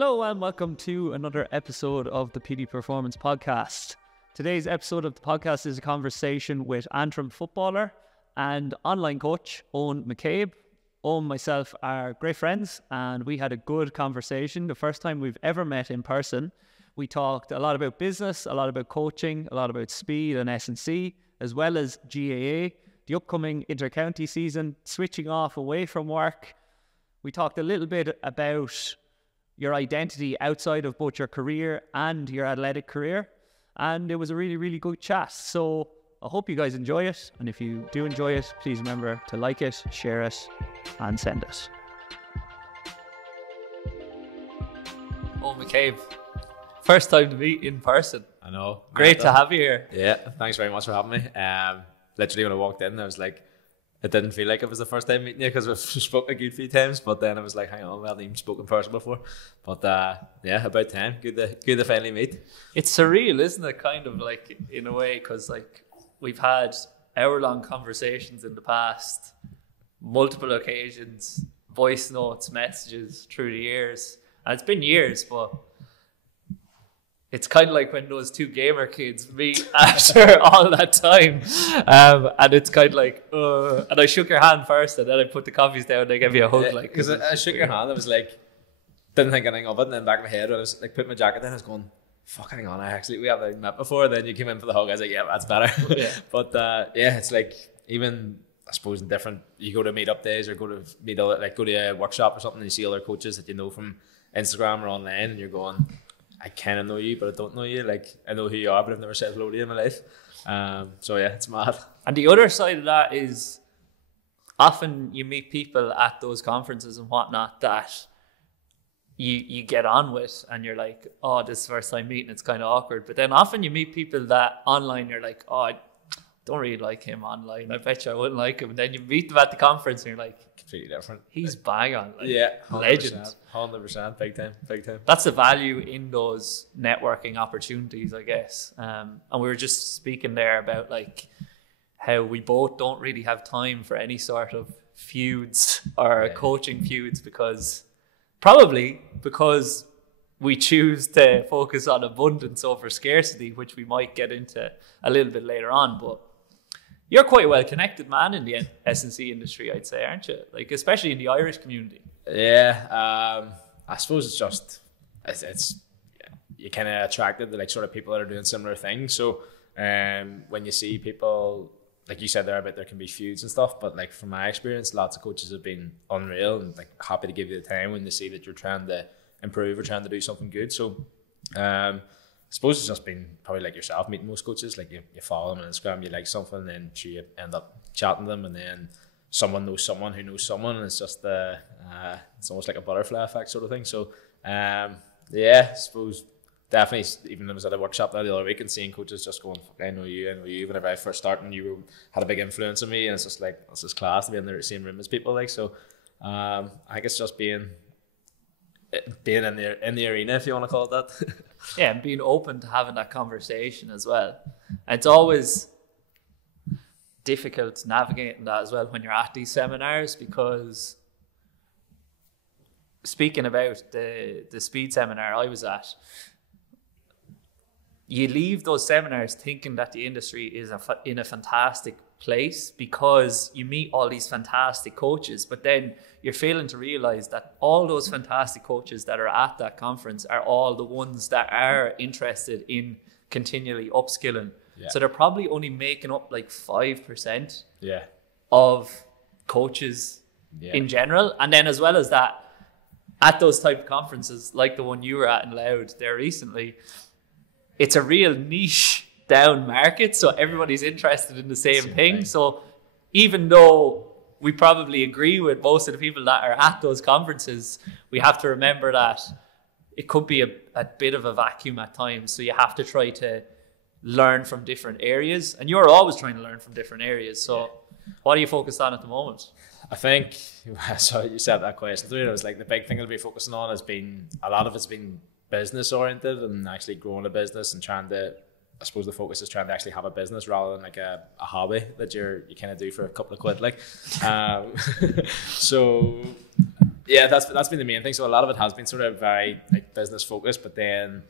Hello and welcome to another episode of the PD Performance Podcast. Today's episode of the podcast is a conversation with Antrim footballer and online coach Eoghan McCabe. Eoghan and myself are great friends and we had a good conversation. The first time we've ever met in person. We talked a lot about business, a lot about coaching, a lot about speed and S&C, as well as GAA, the upcoming Inter-County season, switching off away from work. We talked a little bit about your identity outside of both your career and your athletic career. And it was a really, really good chat. So I hope you guys enjoy it. And if you do enjoy it, please remember to like it, share it, and send it. Eoghan McCabe, first time to meet in person. I know. Great to have you here. Yeah, thanks very much for having me. Literally when I walked in, I was like, it didn't feel like it was the first time meeting you because we've spoken a good few times, but then I was like, hang on, we haven't even spoken in person before. But yeah, about time. Good to finally meet. It's surreal, isn't it? Kind of like, in a way, because like we've had hour-long conversations in the past, multiple occasions, voice notes, messages through the years. And it's been years, but it's kind of like when those two gamer kids meet after all that time. And it's kind of like, and I shook your hand first and then I put the coffees down and I gave you a hug. Yeah, like because I shook your hand, I was like, didn't think anything of it. And then back of my head, when I was like putting my jacket down, I was going, fuck, hang on, we haven't met before. Then you came in for the hug, I was like, yeah, that's better. Yeah. But yeah, it's like, even, I suppose, in different, you go to meet-up days or go to meet other, like go to a workshop or something and you see other coaches that you know from Instagram or online and you're going, I kind of know you, but I don't know you. Like, I know who you are, but I've never said hello to you in my life. So yeah, it's mad. And the other side of that is often you meet people at those conferences and whatnot that you get on with and you're like, oh, this is the first time meeting, it's kind of awkward. But then often you meet people that online, you're like, oh, I don't really like him online. I bet you I wouldn't like him. And then you meet them at the conference and you're like, completely different. He's bang on. Like, yeah, 100%, legend. 100%, big time. That's the value in those networking opportunities, I guess. And we were just speaking there about like how we both don't really have time for any sort of feuds or coaching feuds because we choose to focus on abundance over scarcity, which we might get into a little bit later on. But you're quite a well-connected man in the S&C industry, I'd say, aren't you? Like, especially in the Irish community. Yeah, I suppose it's just, you're kind of attracted to like sort of people that are doing similar things. So when you see people, like you said there about there can be feuds and stuff, but like from my experience, lots of coaches have been unreal and like happy to give you the time when they see that you're trying to improve or trying to do something good. So I suppose it's just been probably like yourself meeting most coaches, like you follow them on Instagram, you like something, and then you end up chatting to them, and then someone knows someone who knows someone, and it's just it's almost like a butterfly effect sort of thing. So yeah, I suppose definitely, even when I was at a workshop the other week and seeing coaches just going, I know you. Whenever I first started, and you had a big influence on me, and it's just like, it's just class to be in the same room as people. Like, so I think it's just being in the arena, if you want to call it that. Yeah, and being open to having that conversation as well. And it's always difficult navigating that as well when you're at these seminars, because speaking about the speed seminar I was at, you leave those seminars thinking that the industry is in a fantastic place because you meet all these fantastic coaches, but then you're failing to realize that all those fantastic coaches that are at that conference are all the ones that are interested in continually upskilling. Yeah. So they're probably only making up like 5% of coaches in general. And then as well as that, at those type of conferences like the one you were at in Loud there recently, it's a real niche down market, so everybody's interested in the same thing. So even though we probably agree with most of the people that are at those conferences, we have to remember that it could be a bit of a vacuum at times. So you have to try to learn from different areas, and you're always trying to learn from different areas. So what are you focused on at the moment? I think, so you said that question through, it was like the big thing I'll be focusing on has been, a lot of it's been business oriented and actually growing a business and trying to, I suppose the focus is trying to actually have a business rather than like a hobby that you kind of do for a couple of quid. Like, so Yeah, that's been the main thing. So a lot of it has been sort of very like business focused, but then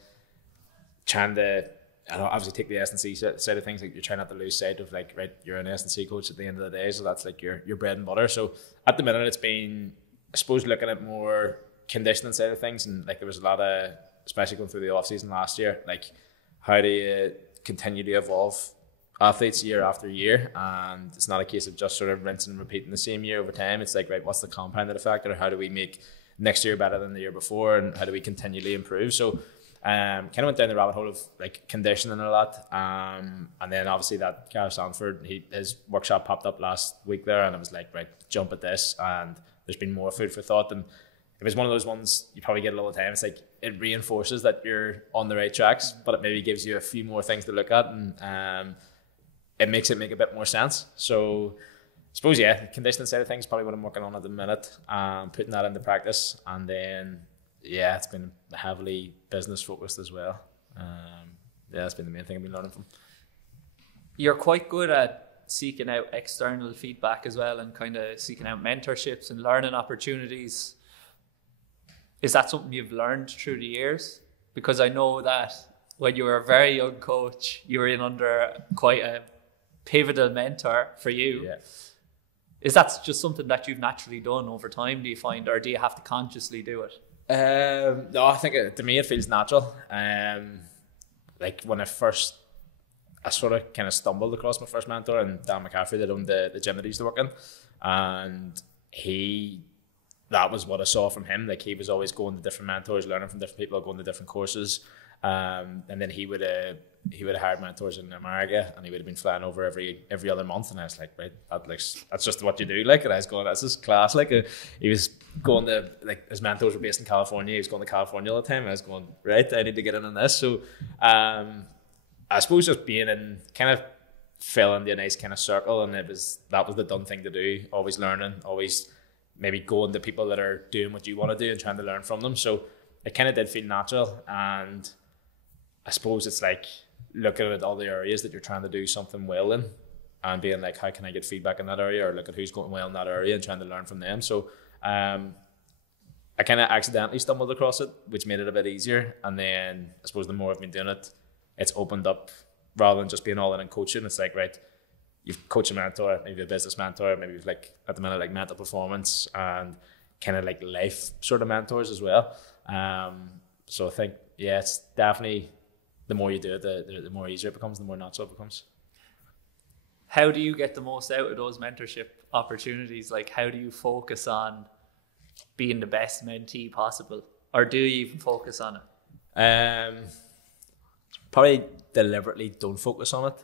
trying to, I don't know, obviously take the S&C side of things. Like you're trying not to lose sight of like, right, you're an S&C coach at the end of the day, so that's like your bread and butter. So at the minute, it's been, I suppose, looking at more conditioning side of things, and like there was a lot of, especially going through the off season last year, like how do you continue to evolve athletes year after year, and it's not a case of just sort of rinsing and repeating the same year over time. It's like, right, what's the compounded effect, or how do we make next year better than the year before, and how do we continually improve? So kind of went down the rabbit hole of like conditioning a lot, and then obviously that Gareth Sanford, his workshop popped up last week there, and I was like, right, jump at this, and there's been more food for thought. And it was one of those ones you probably get a lot of the time. It's like it reinforces that you're on the right tracks, but it maybe gives you a few more things to look at, and it makes it make a bit more sense. So I suppose, yeah, the conditioning side of things probably what I'm working on at the minute, putting that into practice. And then, yeah, it's been heavily business focused as well. Yeah, that's been the main thing I've been learning from. You're quite good at seeking out external feedback as well, and kind of seeking out mentorships and learning opportunities. Is that something you've learned through the years? Because I know that when you were a very young coach, you were in under quite a pivotal mentor for you. Yeah. Is that just something that you've naturally done over time, do you find, or do you have to consciously do it? No, I think to me it feels natural. Like when I sort of kind of stumbled across my first mentor, and Dan McCaffrey that owned the gym that I used to work in, and that was what I saw from him. Like he was always going to different mentors, learning from different people, going to different courses, and then he would have hired mentors in America, and he would have been flying over every other month. And I was like, right, that's just what you do. Like, and I was going, that's his class. Like, he was going to, like, his mentors were based in California. He was going to California all the time. And I was going, right, I need to get in on this. So, I suppose just being in, kind of fell into a nice kind of circle, and that was the done thing to do. Always learning, always maybe going to people that are doing what you want to do and trying to learn from them. So it kind of did feel natural. And I suppose it's like looking at all the areas that you're trying to do something well in, and being like, how can I get feedback in that area, or look at who's going well in that area and trying to learn from them. So I kind of accidentally stumbled across it, which made it a bit easier. And then I suppose the more I've been doing it, it's opened up, rather than just being all in and coaching. It's like, right, you've coached a mentor, maybe a business mentor, maybe you've like at the minute like mental performance and kind of like life sort of mentors as well. So I think, yeah, it's definitely, the more you do it, the more easier it becomes, the more natural it becomes. How do you get the most out of those mentorship opportunities? Like, how do you focus on being the best mentee possible? Or do you even focus on it? Probably deliberately don't focus on it.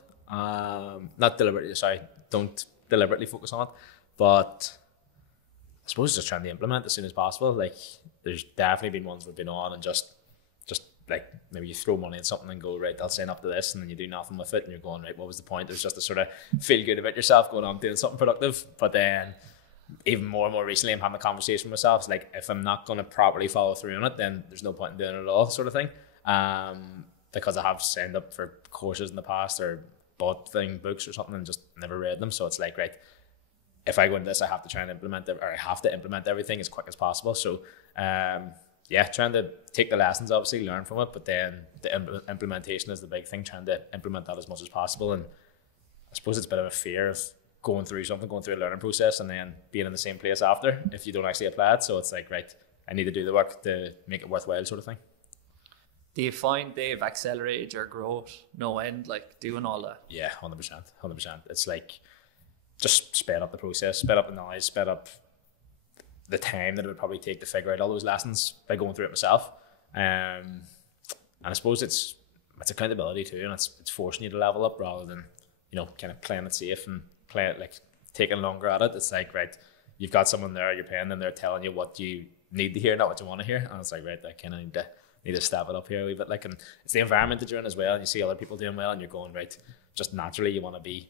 Don't deliberately focus on it. But I suppose just trying to implement as soon as possible. Like, there's definitely been ones we've been on and just like maybe you throw money at something and go, right, I'll sign up to this, and then you do nothing with it, and you're going, right, what was the point? There's just a sort of feel good about yourself going, I'm doing something productive. But then even more and more recently, I'm having a conversation with myself. It's like, if I'm not going to properly follow through on it, then there's no point in doing it at all, sort of thing. Because I have signed up for courses in the past or bought books or something and just never read them. So it's like, right, if I go into this, I have to try and implement everything as quick as possible. So yeah, trying to take the lessons, obviously learn from it, but then the implementation is the big thing, trying to implement that as much as possible. And I suppose it's a bit of a fear of going through a learning process and then being in the same place after if you don't actually apply it. So it's like, right, I need to do the work to make it worthwhile, sort of thing. Do you find they've accelerated your growth no end, like doing all that? Yeah, 100%. It's like just sped up the process, sped up the knowledge, sped up the time that it would probably take to figure out all those lessons by going through it myself. And I suppose it's accountability too, and it's forcing you to level up rather than, kind of playing it safe and taking longer at it. It's like, right, you've got someone there, you're paying them, they're telling you what you need to hear, not what you want to hear. And it's like, right, I kind of need to step it up here a wee bit. Like, and it's the environment that you're in as well, and you see other people doing well, and you're going, right, just naturally you want to be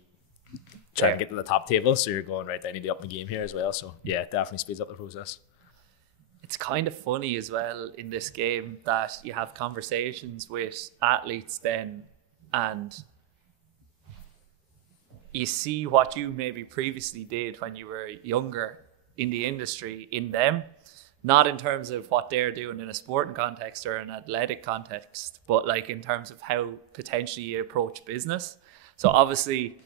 trying to get to the top table, so you're going, right, I need to up my game here as well. So yeah, it definitely speeds up the process. It's kind of funny as well in this game that you have conversations with athletes then, and you see what you maybe previously did when you were younger in the industry in them, not in terms of what they're doing in a sporting context or an athletic context, but like in terms of how potentially you approach business. So obviously,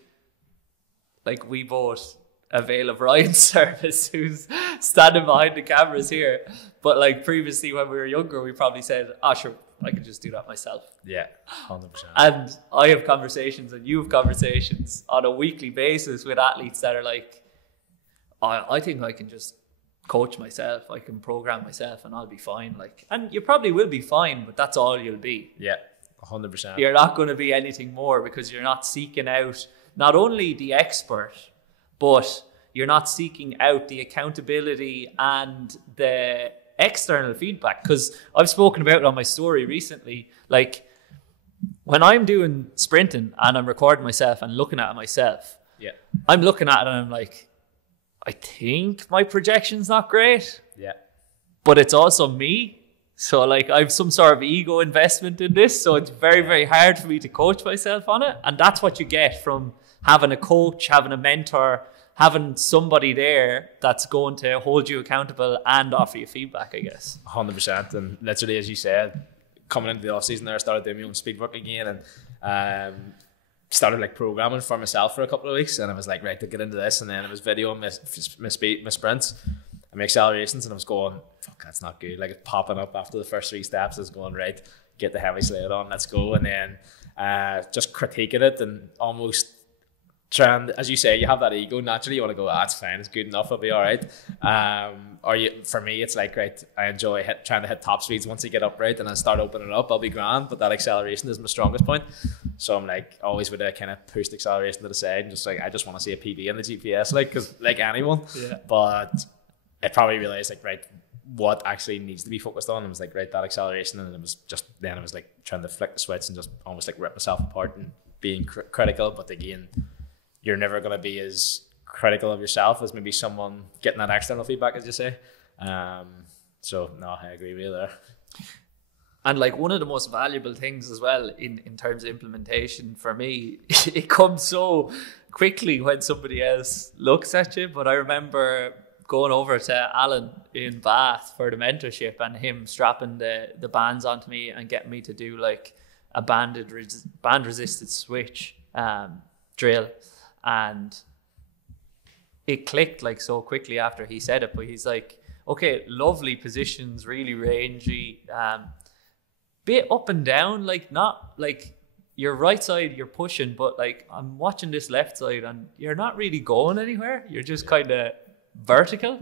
like we both avail of Ryan's service, who's standing behind the cameras here. But like previously when we were younger, we probably said, oh sure, I can just do that myself. Yeah, 100%. And I have conversations and you have conversations on a weekly basis with athletes that are like, I think I can just coach myself, I can program myself and I'll be fine. Like, and you probably will be fine, but that's all you'll be. Yeah, 100%. You're not going to be anything more because you're not seeking out not only the expert, but you're not seeking out the accountability and the external feedback. Because I've spoken about it on my story recently. Like when I'm doing sprinting and I'm recording myself and looking at it myself, I'm looking at it and I'm like, I think my projection's not great. Yeah. But it's also me. So like I have some sort of ego investment in this. So it's very, very hard for me to coach myself on it. And that's what you get from having a coach, having a mentor, having somebody there that's going to hold you accountable and offer you feedback, I guess. 100%. And literally, as you said, coming into the off season there, I started doing my own speed work again and started like programming for myself for a couple of weeks. And I was like, right, to get into this. And then I was videoing my speed, my sprints and my accelerations. And I was going, fuck, that's not good. Like it's popping up after the first 3 steps. I was going, right, get the heavy sled on, let's go. And then just critiquing it and almost trying, as you say, you have that ego naturally. You want to go, it's fine, it's good enough, I'll be all right. For me, it's like, right, I enjoy trying to hit top speeds. Once you get up, right, and I start opening up, I'll be grand. But that acceleration is my strongest point. So I'm like always with a kind of pushed acceleration to the side, and just like I just want to see a PB in the GPS, like because like anyone. Yeah. But I probably realized like right, what actually needs to be focused on. It was like right, that acceleration, and it was just then I was like trying to flick the switch and just almost like rip myself apart and being critical. But again, you're never going to be as critical of yourself as maybe someone getting that external feedback, as you say. So no, I agree with you there. And like one of the most valuable things as well in terms of implementation for me, it comes so quickly when somebody else looks at you. But I remember going over to Alan in Bath for the mentorship and him strapping the bands onto me and getting me to do like a band resisted switch drill. And it clicked like so quickly after he said it. But he's like, okay, lovely positions, really rangy, bit up and down, like not like your right side you're pushing, but like I'm watching this left side and you're not really going anywhere. You're just kind of vertical.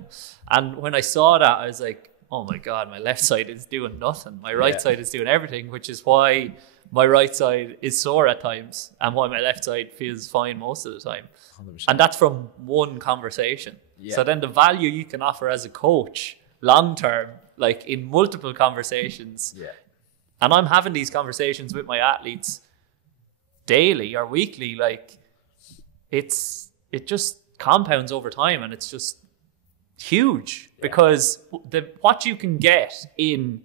And when I saw that, I was like, oh my God, my left side is doing nothing. My right side is doing everything, which is why my right side is sore at times and why my left side feels fine most of the time. 100%. And that's from one conversation. Yeah. So then the value you can offer as a coach long term, like in multiple conversations. Yeah. And I'm having these conversations with my athletes daily or weekly. Like it just compounds over time and it's just huge because what you can get in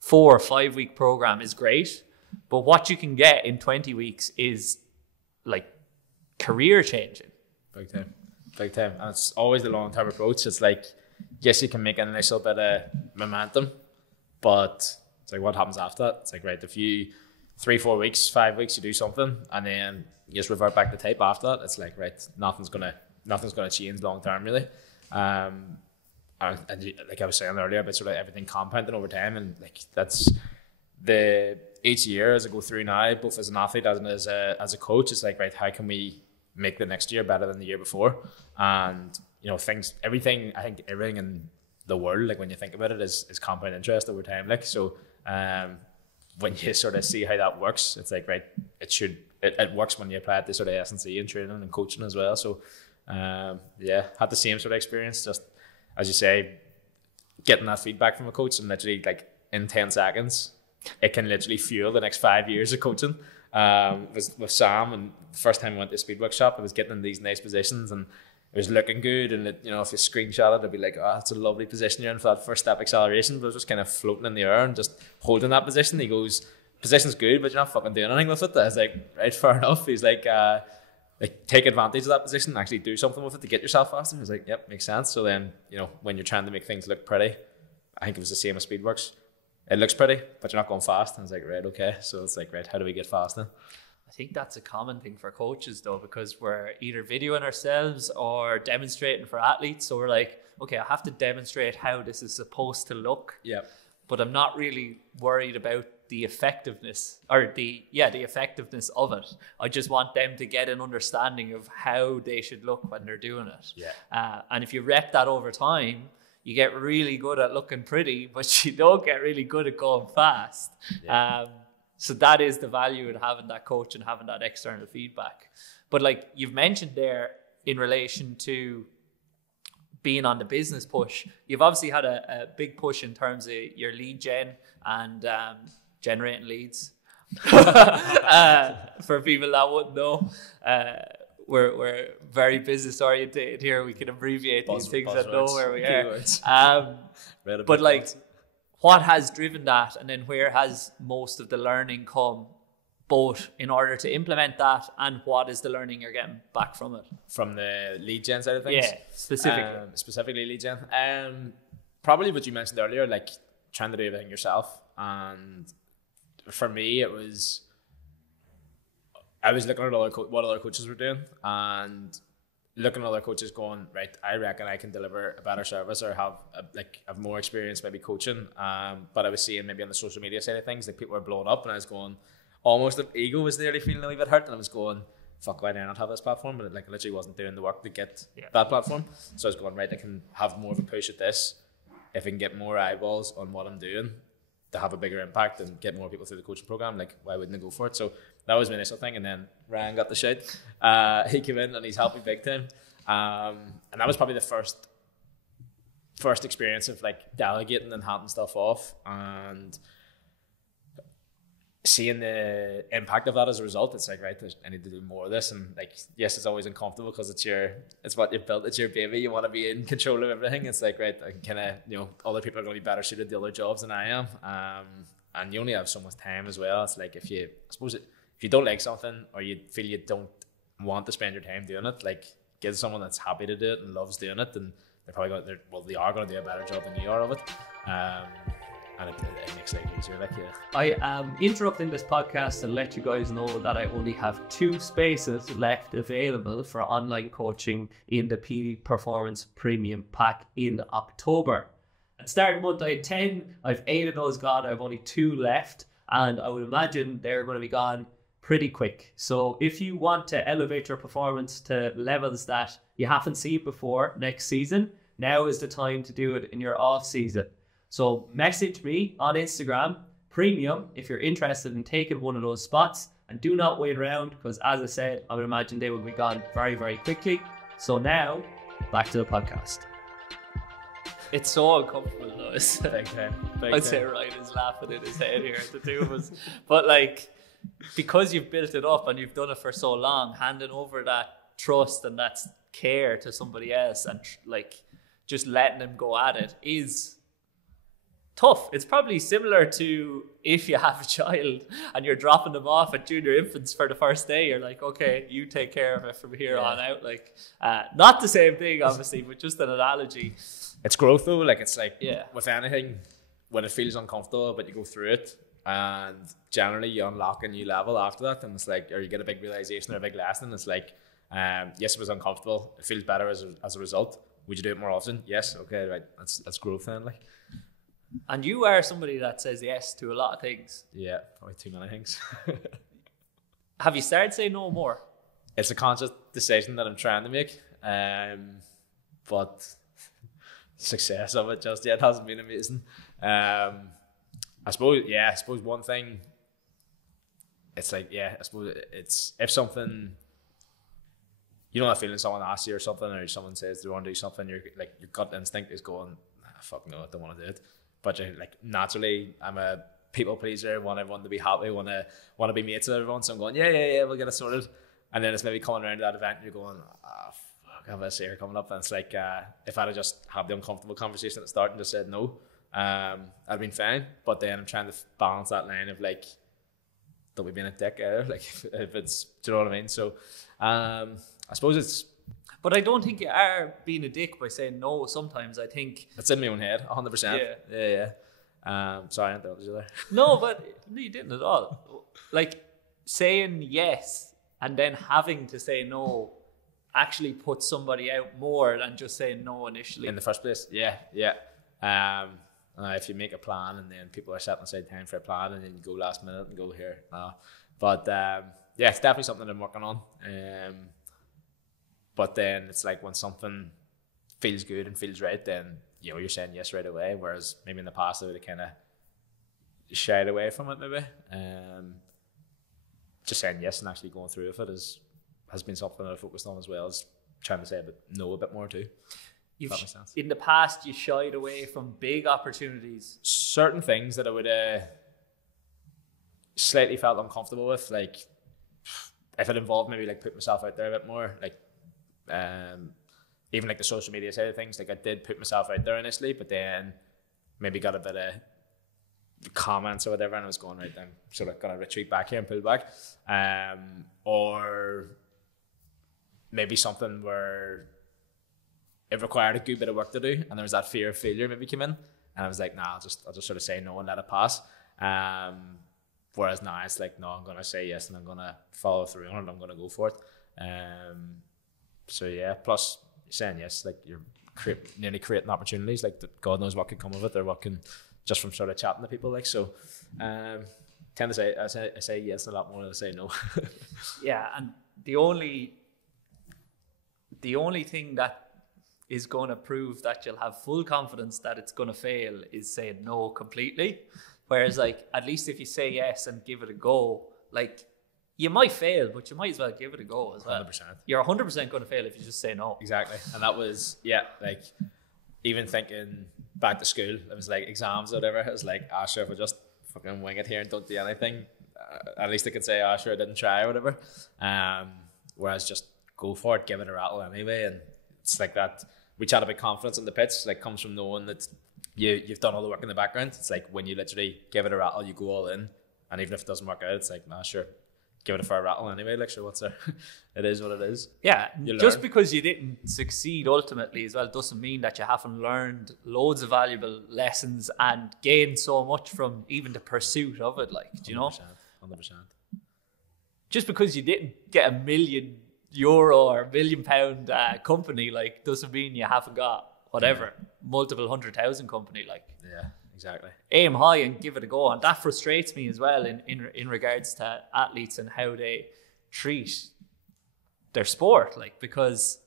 4 or 5 week program is great. But what you can get in 20 weeks is like career changing. Big time. Big time. And it's always the long term approach. It's like, yes, you can make a nice little bit of momentum, but it's like what happens after that? It's like, right, if you 3, 4 weeks, 5 weeks, you do something and then you just revert back to type after that, it's like, right, nothing's gonna change long term really. And like I was saying earlier about sort of everything compounding over time, and like that's each year as I go through now, both as an athlete and as a coach, it's like, right, how can we make the next year better than the year before? And you know, everything in the world, like when you think about it, is compound interest over time. Like so, when you sort of see how that works, it's like, right, it works when you apply it to sort of S&C and training and coaching as well. So, had the same sort of experience. Just as you say, getting that feedback from a coach and literally like in 10 seconds. It can literally fuel the next 5 years of coaching. With Sam, and the first time I went to a speed workshop, I was getting in these nice positions and it was looking good. And if you screenshot it, it'd be like, oh, it's a lovely position you're in for that first step acceleration. But I was just kind of floating in the air and just holding that position. He goes, position's good, but you're not fucking doing anything with it. I was like, right, fair enough. He's like take advantage of that position, actually do something with it to get yourself faster. I was like, yep, makes sense. So then, when you're trying to make things look pretty, I think it was the same as Speedworks. It looks pretty, but you're not going fast. And I was like, right, okay. So it's like, right, how do we get faster? I think that's a common thing for coaches though, because we're either videoing ourselves or demonstrating for athletes. So we're like, okay, I have to demonstrate how this is supposed to look. Yeah. But I'm not really worried about the effectiveness or the effectiveness of it. I just want them to get an understanding of how they should look when they're doing it. Yeah. And if you rep that over time, you get really good at looking pretty, but you don't get really good at going fast. Yeah. So that is the value in having that coach and having that external feedback. But like you've mentioned there in relation to being on the business push, you've obviously had a big push in terms of your lead gen and generating leads. For people that wouldn't know, we're very business oriented here. We can abbreviate these things and know where we are. But like, what has driven that, and then where has most of the learning come, both in order to implement that, and what is the learning you're getting back from it? From the lead gen side of things? Yeah, specifically. Specifically lead gen. Probably what you mentioned earlier, like trying to do everything yourself. And for me, it was, I was looking at what other coaches were doing, and looking at other coaches going, right, I reckon I can deliver a better service or have more experience maybe coaching. But I was seeing maybe on the social media side of things, like people were blowing up, and I was going, almost the ego was nearly feeling a wee bit hurt, and I was going, fuck, why do I not have this platform? But I literally wasn't doing the work to get that platform. So I was going, right, I can have more of a push at this if I can get more eyeballs on what I'm doing to have a bigger impact and get more people through the coaching program. Like, why wouldn't I go for it? So that was my initial thing. And then Ryan got the shout. He came in and he's helped me big time. And that was probably the first experience of like delegating and handing stuff off and seeing the impact of that as a result. It's like, right, I need to do more of this. And like, yes, it's always uncomfortable because it's what you've built, it's your baby, you want to be in control of everything. It's like, right, I can kind of, other people are going to be better suited to other jobs than I am. And you only have so much time as well. It's like, if you don't like something, or you feel you don't want to spend your time doing it, like, give someone that's happy to do it and loves doing it, and they are going to do a better job than you are of it. And it makes life easier. I am interrupting this podcast to let you guys know that I only have 2 spaces left available for online coaching in the PD Performance Premium Pack in October. At the start of the month I had 10, I've 8 of those gone, I have only 2 left, and I would imagine they're going to be gone pretty quick. So if you want to elevate your performance to levels that you haven't seen before next season, now is the time to do it in your off season. So message me on Instagram, Premium, if you're interested in taking one of those spots, and do not wait around, because as I said, I would imagine they will be gone very, very quickly. So now, back to the podcast. It's so uncomfortable though. I'd say Ryan is laughing in his head here at the 2 of us. But like, because you've built it up and you've done it for so long, handing over that trust and that care to somebody else and like just letting them go at it is tough. It's probably similar to if you have a child and you're dropping them off at junior infants for the first day. You're like, okay, you take care of it from here on out. Like, not the same thing, obviously, but just an analogy. It's growth though. Like, it's like with anything, when it feels uncomfortable, but you go through it, and generally you unlock a new level after that, and it's like, or you get a big realization or a big lesson. It's like, yes, it was uncomfortable. It feels better as a result. Would you do it more often? Yes. Okay, right. That's growth then. Like. And you are somebody that says yes to a lot of things. Yeah, probably too many things. Have you started saying no more? It's a conscious decision that I'm trying to make, but success of it just yet hasn't been amazing. I suppose one thing, it's like, I suppose it's if something, you know that feeling someone asks you or something, or someone says they want to do something, your gut instinct is going, fuck no, I don't want to do it. But like, naturally, I'm a people pleaser, want everyone to be happy, want to be mates with everyone. So I'm going, yeah, we'll get it sorted. And then it's maybe coming around to that event, and you're going, fuck, I have a SARE coming up. And it's like, if I'd have just had the uncomfortable conversation at the start and just said no, I'd have been fine. But then I'm trying to balance that line of like, don't be being a dick either. Like, if it's, do you know what I mean? So I suppose it's But I don't think you are being a dick by saying no sometimes. I think... It's in my own head, 100%. Yeah. Sorry, I interrupted you there. No, you didn't at all. Like, saying yes and then having to say no actually puts somebody out more than just saying no initially. In the first place, yeah. If you make a plan and then people are setting aside time for a plan and then you go last minute and go here. But it's definitely something I'm working on. But then it's like when something feels good and feels right, then you're saying yes right away. Whereas maybe in the past I would have kind of shied away from it. Maybe just saying yes and actually going through with it has been something that I focused on, as well as trying to say no a bit more too. If that makes sense. In the past, you shied away from big opportunities. Certain things that I would slightly felt uncomfortable with, like if it involved maybe like put myself out there a bit more, like even like the social media side of things. Like I did put myself out there initially, but then maybe got a bit of comments or whatever, and I was going, right, I'm sort of gonna retreat back here and pull back, or maybe something where it required a good bit of work to do, and there was that fear of failure maybe came in, and I was like, nah, I'll just sort of say no and let it pass. Whereas now it's like, no, I'm gonna say yes and I'm gonna follow through on it. I'm gonna go for it. So yeah, plus saying yes, like you're nearly creating opportunities. Like God knows what could come of it, or what can just from sort of chatting to people. Like so, tend to say I say yes a lot more than I say no. Yeah, and the only thing that is going to prove that you'll have full confidence that it's going to fail is saying no completely. Whereas like at least if you say yes and give it a go, like you might fail, but you might as well give it a go as well. 100%. You're 100% going to fail if you just say no. Exactly. And that was, like even thinking back to school, it was like exams or whatever. It was like, sure, if I just fucking wing it here and don't do anything, at least I could say, sure, I didn't try or whatever. Whereas just go for it, give it a rattle anyway. And it's like that. We chat about confidence on the pitch, like comes from knowing that you've done all the work in the background. It's like when you literally give it a rattle, you go all in. And even if it doesn't work out, it's like, sure, give it a fair rattle anyway. Like, sure, what's there? It is what it is. Yeah, just because you didn't succeed ultimately as well doesn't mean that you haven't learned loads of valuable lessons and gained so much from even the pursuit of it. Like, do you 100%, know? 100%. Just because you didn't get €1 million or £1 million company, like, doesn't mean you haven't got whatever, multiple 100,000 company. Like, yeah, exactly. Aim high and give it a go. And that frustrates me as well in regards to athletes and how they treat their sport. Like, because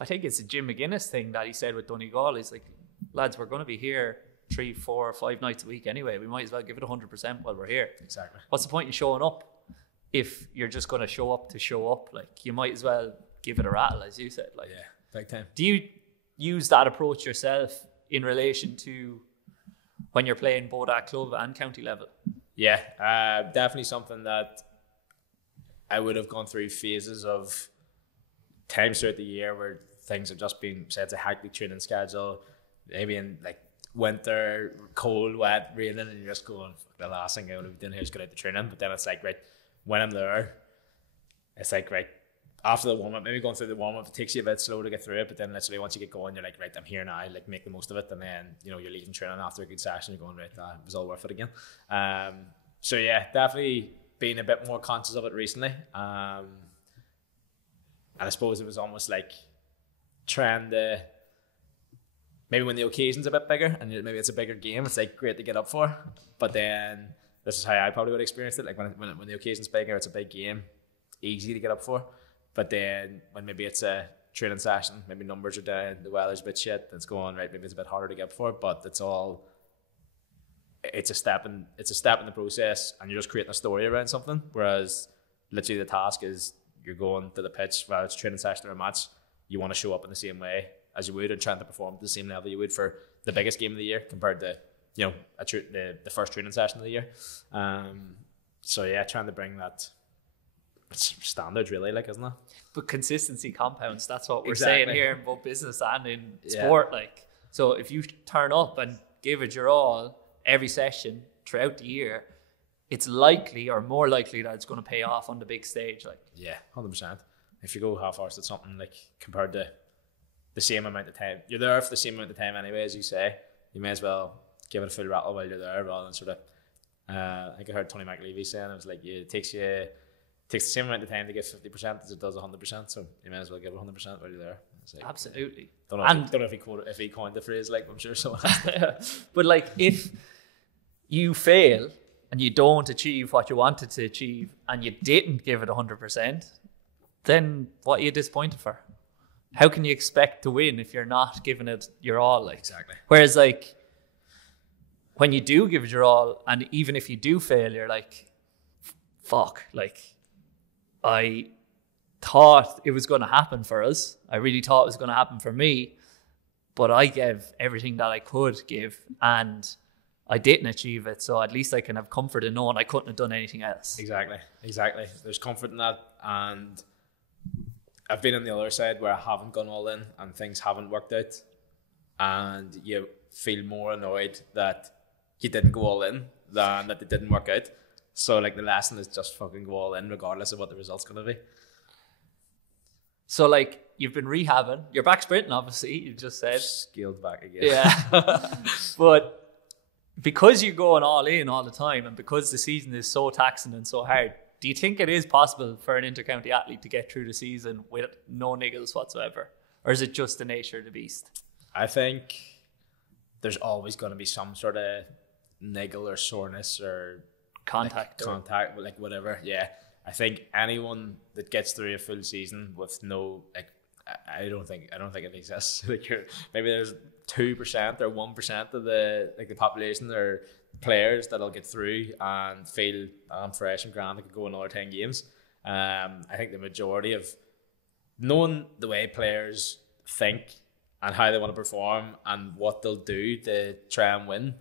I think it's a Jim McGuinness thing that he said with Donegal. He's like, lads, we're going to be here 3, 4, 5 nights a week anyway. We might as well give it 100% while we're here. Exactly. What's the point in showing up if you're just going to show up to show up? Like, you might as well give it a rattle, as you said. Like, yeah, big time. Do you use that approach yourself in relation to when you're playing both at club and county level? Yeah, definitely something that I would have gone through phases of times throughout the year where things have just been, say it's a hectic training schedule, maybe in like winter, cold, wet, raining, and you're just going, the last thing I want to be doing here is get out to training. But then it's like, right, when I'm there, it's like, right, after the warm-up, maybe going through the warm-up, it takes you a bit slow to get through it, but then literally once you get going, you're like, right, I'm here now, like make the most of it. And then, you're leaving training after a good session, you're going, right, it was all worth it again. So yeah, definitely being a bit more conscious of it recently. And I suppose it was almost like trying to, maybe when the occasion's a bit bigger and maybe it's a bigger game, it's like great to get up for. But then this is how I probably would have experienced it. Like when the occasion's bigger, it's a big game, easy to get up for. But then when maybe it's a training session, maybe numbers are down, the weather's a bit shit, it's going, right, maybe it's a bit harder to get up for, but it's a step in the process, and you're just creating a story around something. Whereas literally the task is you're going to the pitch, whether it's a training session or a match, you want to show up in the same way as you would and trying to perform at the same level you would for the biggest game of the year compared to, the first training session of the year. So yeah, trying to bring that standards really, like, isn't it? But consistency compounds. That's what we're saying here in both business and in sport. Like, so if you turn up and give it your all every session throughout the year, it's likely or more likely that it's going to pay off on the big stage. Like, yeah, 100%. if you go half-arsed at something, like compared to the same amount of time, you're there for the same amount of time anyway, as you say. You may as well give it a full rattle while you're there, rather than sort of. I think I heard Tony McAlevey saying it was like it takes the same amount of time to give 50% as it does 100%. So you may as well give 100% while you're there. Like, absolutely. Don't know if he coined the phrase, like I'm sure someone. But like if you fail and you don't achieve what you wanted to achieve, and you didn't give it 100%, then what are you disappointed for? How can you expect to win if you're not giving it your all? Like, exactly. Whereas like when you do give it your all, and even if you do fail, you're like, fuck, like I thought it was going to happen for us. I really thought it was going to happen for me, but I gave everything that I could give, and I didn't achieve it. So at least I can have comfort in knowing I couldn't have done anything else. Exactly. There's comfort in that, and I've been on the other side where I haven't gone all in and things haven't worked out, and you feel more annoyed that you didn't go all in than that it didn't work out. So like the lesson is just fucking go all in regardless of what the result's going to be. So like you've been rehabbing, you're back sprinting obviously, you just said. Scaled back again. Yeah. But because you're going all in all the time, and because the season is so taxing and so hard, do you think it is possible for an inter-county athlete to get through the season with no niggles whatsoever? Or is it just the nature of the beast? I think there's always going to be some sort of niggle or soreness or contact, like whatever. Yeah. I think anyone that gets through a full season with no, like, I don't think it exists. Like maybe there's 2% or 1% of the population or players that'll get through and feel I'm fresh and grand. I could go another 10 games. I think the majority of knowing the way players think and how they want to perform and what they'll do to try and win,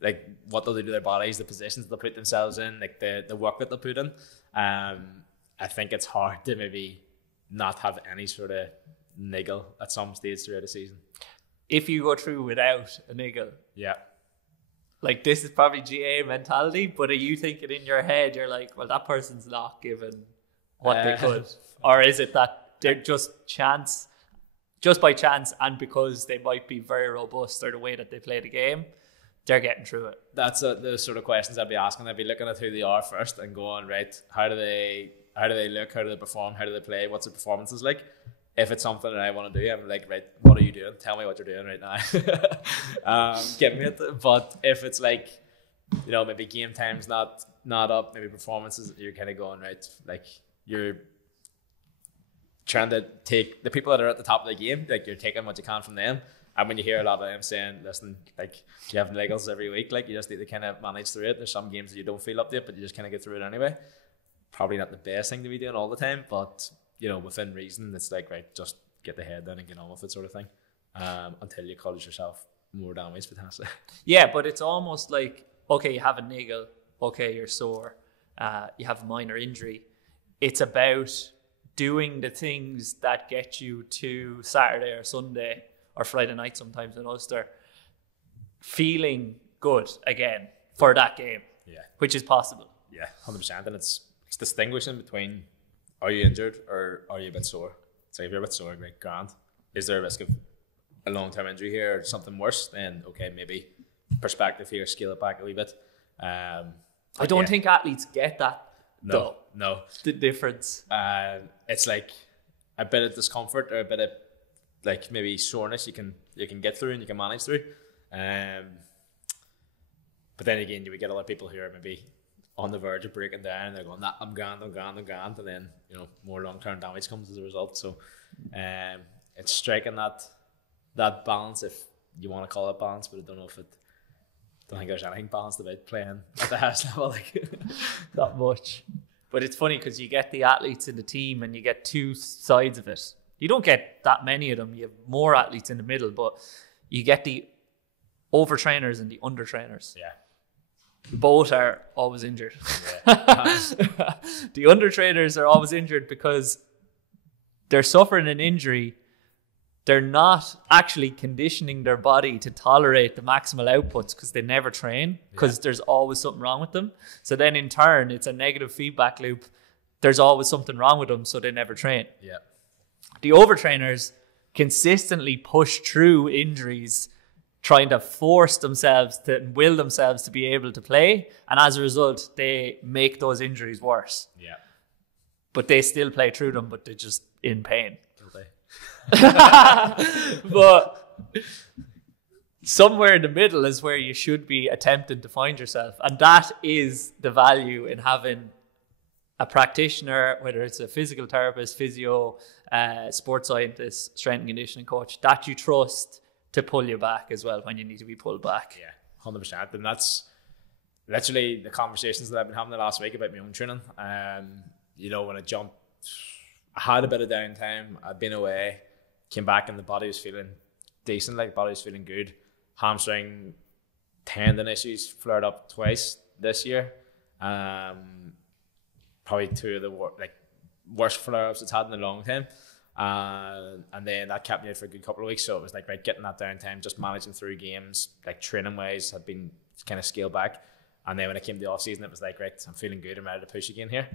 like what they'll do to their bodies, the positions they'll put themselves in, like the work that they'll put in. I think it's hard to maybe not have any sort of niggle at some stage throughout the season. If you go through without a niggle. Yeah. Like this is probably GAA mentality, but are you thinking in your head, you're like, well, that person's not given what they could? Or is it that they're just by chance, and because they might be very robust or the way that they play the game, they're getting through it? That's the sort of questions I'd be asking. I'd be looking at who they are first and going, right, how do they look, how do they perform, how do they play, what's the performances like? If it's something that I want to do, I'm like, right, what are you doing? Tell me what you're doing right now. Give me it. But if it's like, you know, maybe game time's not up, maybe performances, you're kind of going, right, like you're trying to take the people that are at the top of the game, like you're taking what you can from them. And when you hear a lot of them saying, listen, like you have niggles every week, like you just need to kind of manage through it. There's some games that you don't feel up to it, but you just kind of get through it anyway. Probably not the best thing to be doing all the time, but you know, within reason, it's like, right, just get the head down and get on with it, sort of thing, until you cause yourself more damage potentially. Yeah, but it's almost like, okay, you have a niggle, okay, you're sore, you have a minor injury. It's about doing the things that get you to Saturday or Sunday or Friday night sometimes in Ulster, feeling good again for that game. Yeah, which is possible. Yeah, 100%, and it's distinguishing between, are you injured or are you a bit sore? So if you're a bit sore, great, grand. Is there a risk of a long-term injury here or something worse? Then okay, maybe perspective here, scale it back a wee bit. I don't think athletes get that. No. The difference. It's like a bit of discomfort or a bit of like maybe soreness you can get through and you can manage through. But then again, you would get a lot of people who are maybe on the verge of breaking down. They're going, nah, I'm grand, and then you know more long-term damage comes as a result. So it's striking that balance, if you want to call it balance, but I don't think there's anything balanced about playing at the highest level like that much. But it's funny because you get the athletes in the team and you get two sides of it. You don't get that many of them. You have more athletes in the middle, but you get the overtrainers and the undertrainers. Yeah. Both are always injured. Yeah. The undertrainers are always injured because they're suffering an injury. They're not actually conditioning their body to tolerate the maximal outputs because they never train, because there's always something wrong with them. So then in turn, it's a negative feedback loop. there's always something wrong with them, so they never train. Yeah. The overtrainers consistently push through injuries, trying to force themselves to will themselves to be able to play, and as a result, they make those injuries worse. Yeah. But they still play through them, but they're just in pain. Guilty. But somewhere in the middle is where you should be attempting to find yourself, and that is the value in having a practitioner, whether it's a physical therapist, physio, sports scientist, strength and conditioning coach, that you trust to pull you back as well when you need to be pulled back. Yeah, 100%. And that's literally the conversations that I've been having the last week about my own training. You know, when I jumped, I had a bit of downtime. I'd been away, came back, and the body was feeling decent. Like, the body was feeling good. Hamstring tendon issues flared up twice this year. Probably two of the worst flare-ups it's had in a long time. And then that kept me out for a good couple of weeks. So it was like, right, getting that downtime, just managing through games, like training wise, had been kind of scaled back. And then when it came to the off season, it was like, right, I'm feeling good, I'm ready to push again here.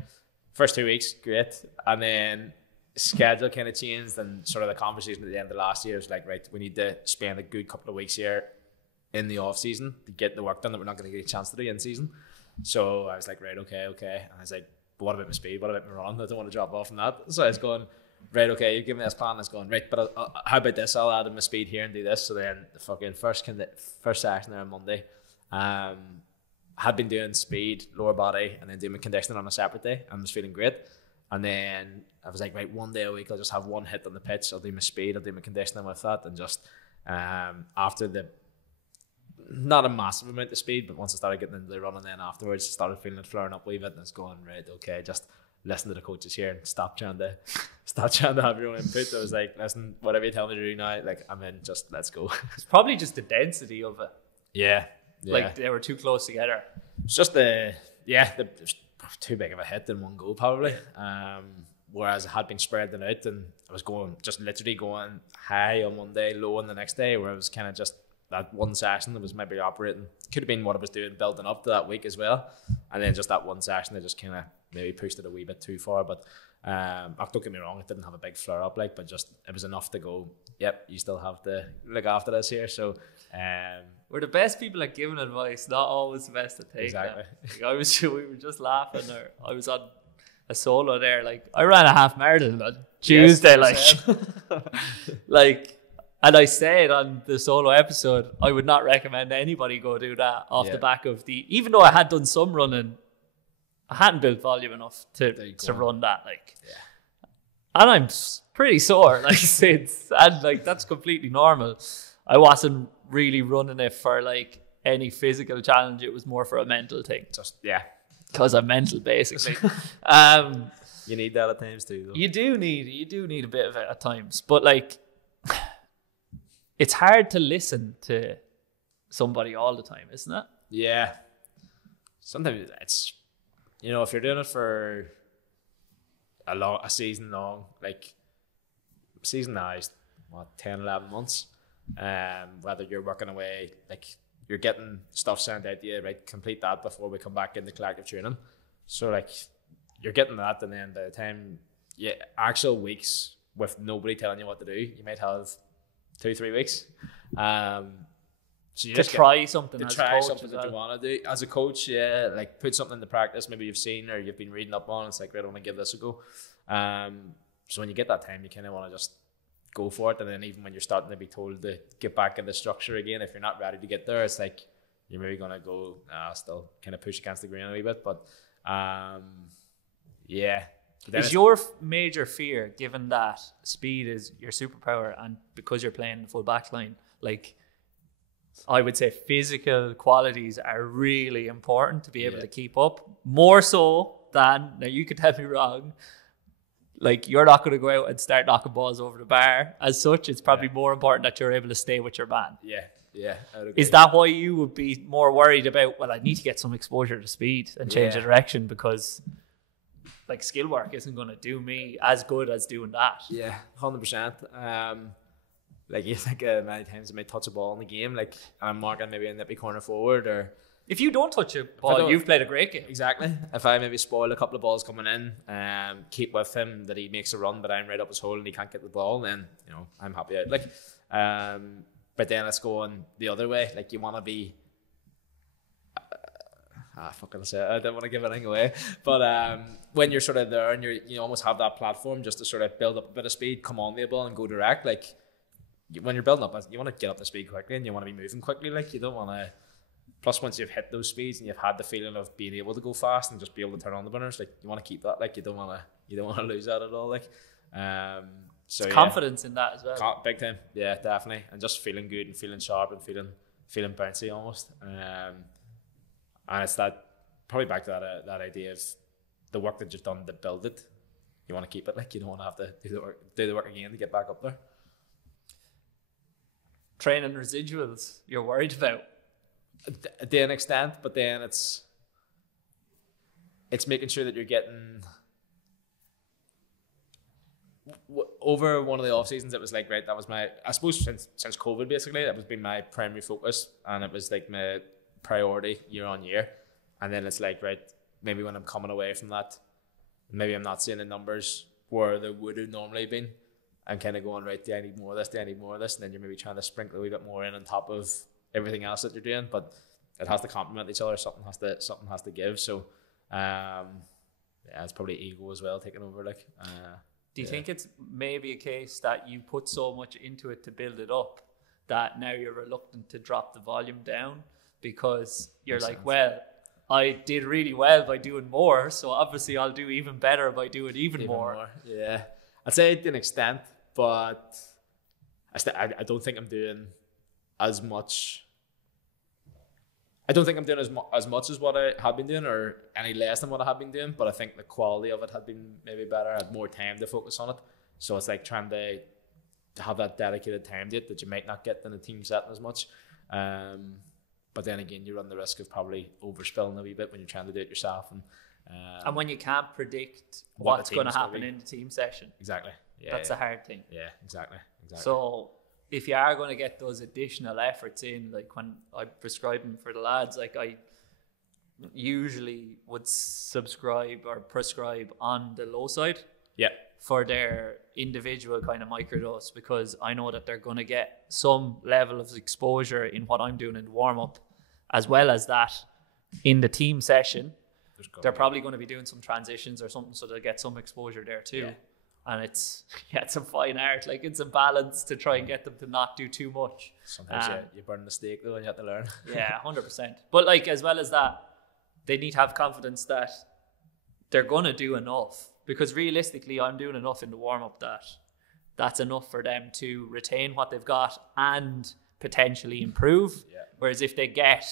First 2 weeks, great. And then schedule kind of changed, and sort of the conversation at the end of last year was like, right, we need to spend a good couple of weeks here in the off season to get the work done that we're not going to get a chance to do in season. So I was like, right, okay. And I was like, but what about my speed? What about my run? I don't want to drop off from that. So I was going, right, okay, you give me this plan. I was going, right, but how about this? I'll add in my speed here and do this. So then the fucking first session there on Monday, had been doing speed, lower body, and then doing my conditioning on a separate day, and was feeling great. And then I was like, right, one day a week, I'll just have one hit on the pitch. I'll do my speed, I'll do my conditioning with that, and just after the, not a massive amount of speed, but once I started getting into the running, then afterwards I started feeling it flaring up a wee bit, and it's going, right, okay, just listen to the coaches here and stop trying to have your own input. I was like, listen, whatever you tell me to do now, like, I'm in, just let's go. It's probably just the density of it. Yeah. Like, they were too close together. It's just it was too big of a hit in one go, probably. Whereas it had been spreading out, and I was literally going high on one day, low on the next day, where I was kind of just that one session that was maybe operating, could have been what I was doing building up to that week as well. And then just that one session, I just kind of maybe pushed it a wee bit too far. But don't get me wrong, it didn't have a big flare up, like, but just it was enough to go, yep, you still have to look after this here. So we're the best people at giving advice, not always the best at taking exactly. it. We were just laughing there. I was on a solo there, like, I ran a half marathon on Tuesday, like and I said on the solo episode, I would not recommend anybody go do that off the back of even though I had done some running, I hadn't built volume enough to run that, like. Yeah. And I'm pretty sore, like, since, and like, that's completely normal. I wasn't really running it for like any physical challenge. It was more for a mental thing. Because I'm mental, basically. You need that at times too, though. You do need a bit of it at times, but like, it's hard to listen to somebody all the time, isn't it? Yeah. Sometimes it's, you know, if you're doing it for a season long, like, season now is 10, 11 months. Whether you're working away, like, you're getting stuff sent out to you, right? Complete that before we come back into collective training. So, like, you're getting that, and then by the time actual weeks with nobody telling you what to do, you might have 2-3 weeks. So you just try something as a coach, something that you want to do as a coach. Yeah, like, put something into practice. Maybe you've seen or you've been reading up on. It's like, right, I want to give this a go. So when you get that time, you kind of want to just go for it. And then even when you're starting to be told to get back into structure again, if you're not ready to get there, it's like you're maybe gonna go still kind of push against the grain a wee bit. But is your major fear, given that speed is your superpower, and because you're playing the full back line, like, I would say physical qualities are really important to be able to keep up, more so than, now you could tell me wrong, like, you're not going to go out and start knocking balls over the bar as such. It's probably more important that you're able to stay with your man. Yeah. Is that why you would be more worried about, well, I need to get some exposure to speed and change the direction, because, like, skill work isn't going to do me as good as doing that? Yeah, 100%. Like, you think many times I might touch a ball in the game, like, I'm marking maybe a nippy corner forward, or If you don't touch a ball, you've played a great game. Exactly. If I maybe spoil a couple of balls coming in, keep with him that he makes a run, but I'm right up his hole and he can't get the ball, then I'm happy out. Like, but then it's going the other way. Like, you want to be. Fucking say it. I don't want to give anything away, but when you're sort of there and you almost have that platform just to sort of build up a bit of speed, come on the ball and go direct. Like, when you're building up, you want to get up the speed quickly and you want to be moving quickly. Like, you don't want to. Plus, once you've hit those speeds and you've had the feeling of being able to go fast and just be able to turn on the burners, like, you want to keep that. Like, you don't want to lose that at all. Like, so it's confidence in that as well. Big time, yeah, definitely, and just feeling good and feeling sharp and feeling bouncy almost. And it's that, probably back to that idea of the work that you've done to build it. You want to keep it. Like, you don't want to have to do the work again to get back up there. Training residuals, you're worried about? To an extent, but then it's making sure that you're getting over one of the off seasons. It was like, right, that was my, I suppose since COVID basically, that was been my primary focus, and it was like my priority year on year. And then it's like, right, maybe when I'm coming away from that, maybe I'm not seeing the numbers where they would have normally been. I'm kind of going, right, do I need more of this? Do I need more of this? And then you're maybe trying to sprinkle a wee bit more in on top of everything else that you're doing, but it has to complement each other. Something has to give. So, yeah, it's probably ego as well taking over. Like, do you think it's maybe a case that you put so much into it to build it up that now you're reluctant to drop the volume down because you're like, well, I did really well by doing more, so obviously I'll do even better by doing even more. Yeah, I'd say to an extent, but I don't think I'm doing as much. I don't think I'm doing as much as what I had been doing, or any less than what I had been doing, but I think the quality of it had been maybe better. I had more time to focus on it. So it's like trying to have that dedicated time to it that you might not get in a team setting as much. But then again, you run the risk of probably overspilling a wee bit when you're trying to do it yourself. And when you can't predict what's going to happen in the team session. Exactly. Yeah, that's a hard thing. Yeah, exactly. So if you are going to get those additional efforts in, like when I'm prescribing for the lads, like I usually would subscribe or prescribe on the low side. Yeah. For their individual kind of microdose, because I know that they're going to get some level of exposure in what I'm doing in the warm-up, as well as that in the team session. They're probably going to be doing some transitions or something, so they'll get some exposure there too. Yeah. And it's a fine art. Like, it's a balance to try and get them to not do too much. Sometimes you burn the steak though, and you have to learn. Yeah, 100%. But like, as well as that, they need to have confidence that they're going to do enough. Because realistically, I'm doing enough in the warm-up that's enough for them to retain what they've got and potentially improve. Yeah. Whereas if they get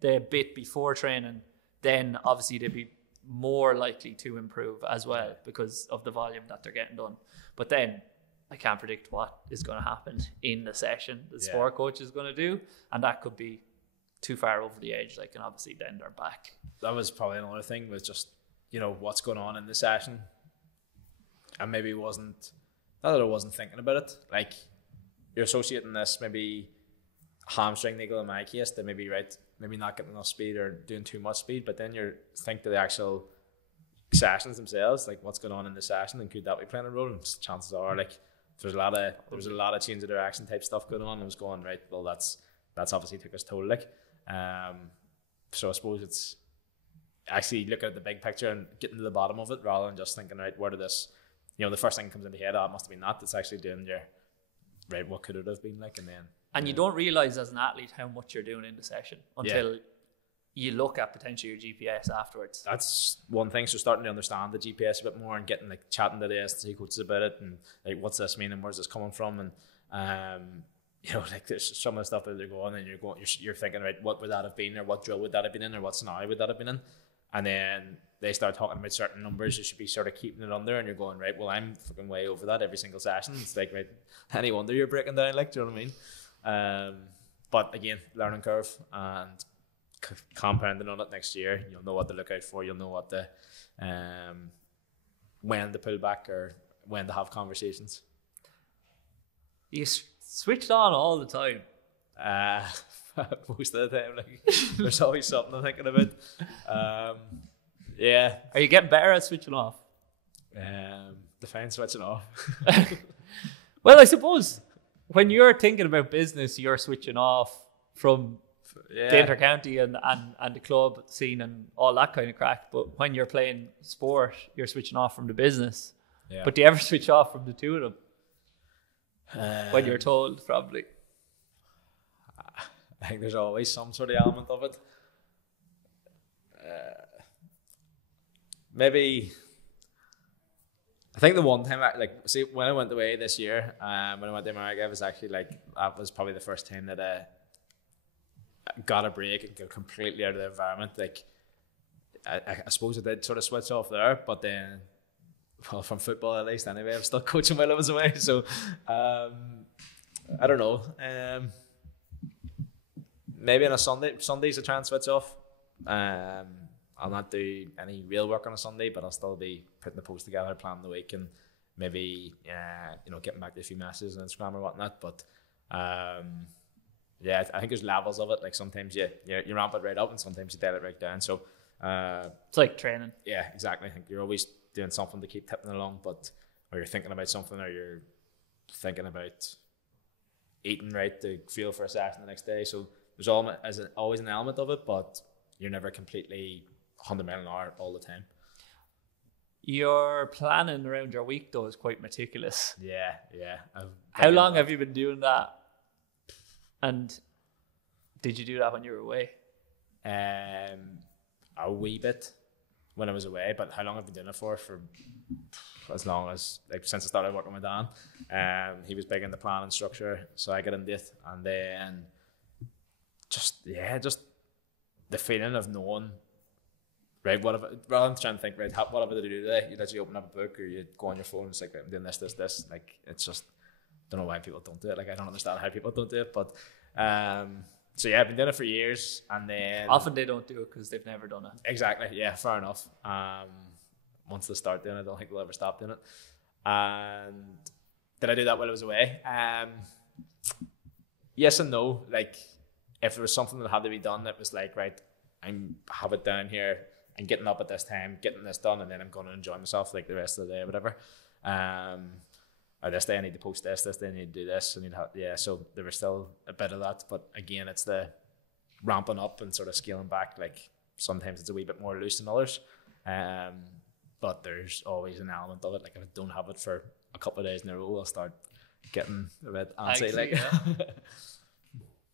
the bit before training, then obviously they'd be more likely to improve as well because of the volume that they're getting done. But then I can't predict what is going to happen in the session the sport coach is going to do, and that could be too far over the edge. Like, and obviously then they're back. That was probably another thing, was just, what's going on in the session. And maybe it wasn't, not that I wasn't thinking about it. Like, you're associating this maybe hamstring niggle in my case to maybe not getting enough speed or doing too much speed, but then you think to the actual sessions themselves, like what's going on in the session and could that be playing a role? And chances are, like, there was a lot of change of direction type stuff going on. I was going, right, well, that's obviously took its toll. Like, so I suppose it's actually looking at the big picture and getting to the bottom of it rather than just thinking, right, where did this, the first thing that comes in the head, it must have been that. It's actually doing your, right, what could it have been like? And you don't realise as an athlete how much you're doing in the session until you look at potentially your GPS afterwards. That's one thing. So starting to understand the GPS a bit more and getting, like, chatting to the ST coaches about it and, like, what's this mean and where's this coming from? And, like, there's some of the stuff that they're going and you're thinking, right, what would that have been, or what drill would that have been in, or what scenario would that have been in? And then they start talking about certain numbers you should be sort of keeping it under, and you're going, right, well, I'm fucking way over that every single session. It's like, right, any wonder you're breaking down, like, do you know what I mean? But again, learning curve and compounding on it next year. You'll know what to look out for. You'll know what to when to pull back or when to have conversations. You switched on all the time. most of the time. Like there's always something I'm thinking about. Yeah. Are you getting better at switching off? Define switching off. Well, I suppose when you're thinking about business, you're switching off from the inter-county and the club scene and all that kind of crack. But when you're playing sport, you're switching off from the business. Yeah. But do you ever switch off from the two of them? When you're told, probably. I think there's always some sort of element of it. Maybe... I think the one time, when I went away this year, when I went to America, it was actually that was probably the first time that I got a break and got completely out of the environment. Like, I suppose I did sort of switch off there, but then, well, from football at least anyway, I was still coaching while I was away. So, I don't know. Maybe on a Sundays I try and switch off. I'll not do any real work on a Sunday, but I'll still be putting the post together, planning the week, and maybe getting back to a few messages on Instagram or whatnot. But I think there's levels of it. Like sometimes you ramp it right up, and sometimes you dial it right down. So it's like training. Yeah, exactly. I think you're always doing something to keep tipping along, or you're thinking about something, or you're thinking about eating right to fuel for a session the next day. So there's always an element of it, but you're never completely 100 miles an hour all the time. Your planning around your week, though, is quite meticulous. Yeah. How long have you been doing that? And did you do that when you were away? A wee bit when I was away, but how long have I been doing it for? For as long as, since I started working with Dan. He was big in the plan and structure, so I got into it. And then just the feeling of knowing, right, rather than trying to think, right, what have I to do today? You literally open up a book or you go on your phone and it's like, I'm doing this. Like, it's just, don't know why people don't do it. Like, I don't understand how people don't do it. But, so yeah, I've been doing it for years. And then... Often they don't do it because they've never done it. Exactly. Yeah, fair enough. Once they start doing it, I don't think they'll ever stop doing it. And did I do that while I was away? Yes and no. Like, if there was something that had to be done, it was like, right, I have it down here. I'm getting up at this time, getting this done, and then I'm going to enjoy myself like the rest of the day or whatever. Or this day I need to post this day I need to do this. So there was still a bit of that. But again, it's the ramping up and sort of scaling back. Like sometimes it's a wee bit more loose than others. But there's always an element of it. Like if I don't have it for a couple of days in a row, I'll start getting a bit antsy.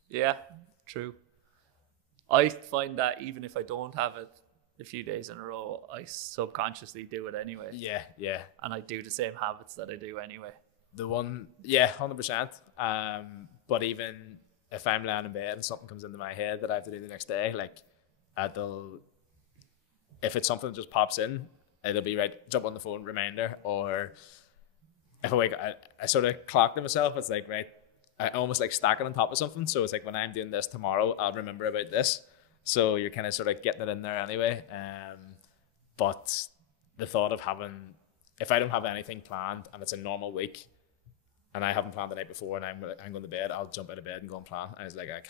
Yeah, true. I find that even if I don't have it a few days in a row, I subconsciously do it anyway. Yeah. And I do the same habits that I do anyway. 100%. But even if I'm laying in bed and something comes into my head that I have to do the next day, like if it's something that just pops in, it'll be right, jump on the phone, reminder. Or if I wake up, I sort of clock to myself. It's like, right, I almost like stack it on top of something. So it's like when I'm doing this tomorrow, I'll remember about this. So you're kind of sort of getting it in there anyway. But the thought of if I don't have anything planned and it's a normal week and I haven't planned the night before and I'm going to bed, I'll jump out of bed and go and plan. I was like, I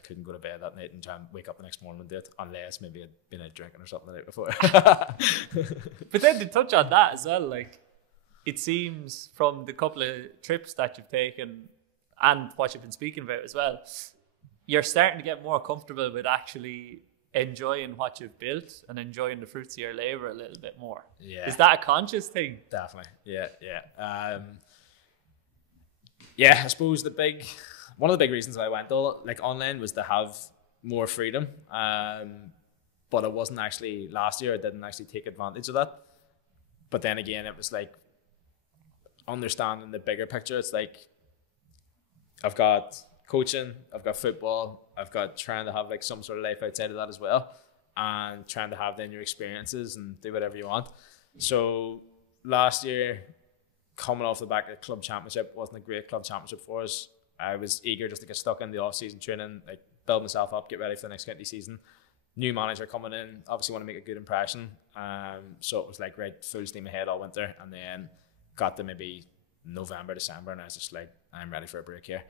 couldn't go to bed that night and try and wake up the next morning and do it unless maybe I'd been out drinking or something the night before. But then to touch on that as well, like it seems from the couple of trips that you've taken and what you've been speaking about as well, you're starting to get more comfortable with actually enjoying what you've built and enjoying the fruits of your labor a little bit more. Yeah. Is that a conscious thing? Definitely. Yeah. I suppose one of the big reasons I went online was to have more freedom. But it wasn't actually last year. I didn't actually take advantage of that. But then again, it was like understanding the bigger picture. It's like I've got coaching, I've got football, I've got trying to have like some sort of life outside of that as well, and trying to have then your experiences and do whatever you want. So last year, coming off the back of the club championship, wasn't a great club championship for us. I was eager just to get stuck in the off-season training, like build myself up, get ready for the next county season. New manager coming in, obviously want to make a good impression. So it was like, right, full steam ahead all winter, and then got to maybe November, December, and I was just like, I'm ready for a break here.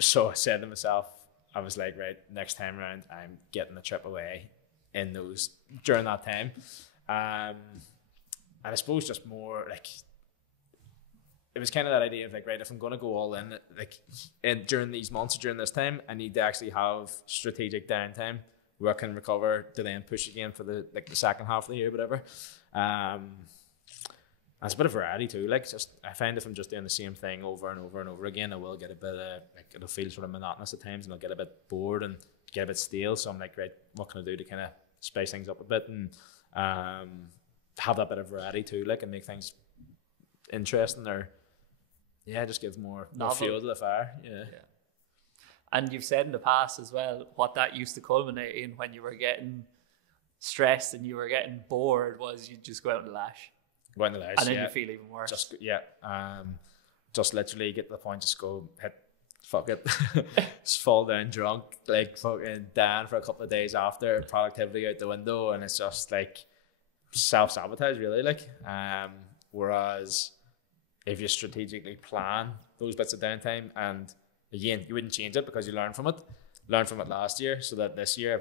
So I said to myself, I was like, right, next time around, I'm getting a trip away during that time. And I suppose just more like, it was kind of that idea of like, right, if I'm going to go all in, like, during these months or during this time, I need to actually have strategic downtime where I can recover to then push again for the second half of the year, whatever. It's a bit of variety too. Like, just I find if I'm just doing the same thing over and over and over again, I will get a bit it'll feel sort of monotonous at times, and I'll get a bit bored and get a bit stale. So I'm like, right, what can I do to kind of spice things up a bit and have that bit of variety too, like, and make things interesting, or just give more fuel to the fire. Yeah. And you've said in the past as well what that used to culminate in when you were getting stressed and you were getting bored was you just go out and lash. Go out and lash, and then you feel even worse. Just literally get to the point, just go hit, fuck it, just fall down drunk, like fucking down for a couple of days after, productivity out the window, and it's just like self-sabotage really, like. Whereas if you strategically plan those bits of downtime, and again, you wouldn't change it because you learn from it last year, so that this year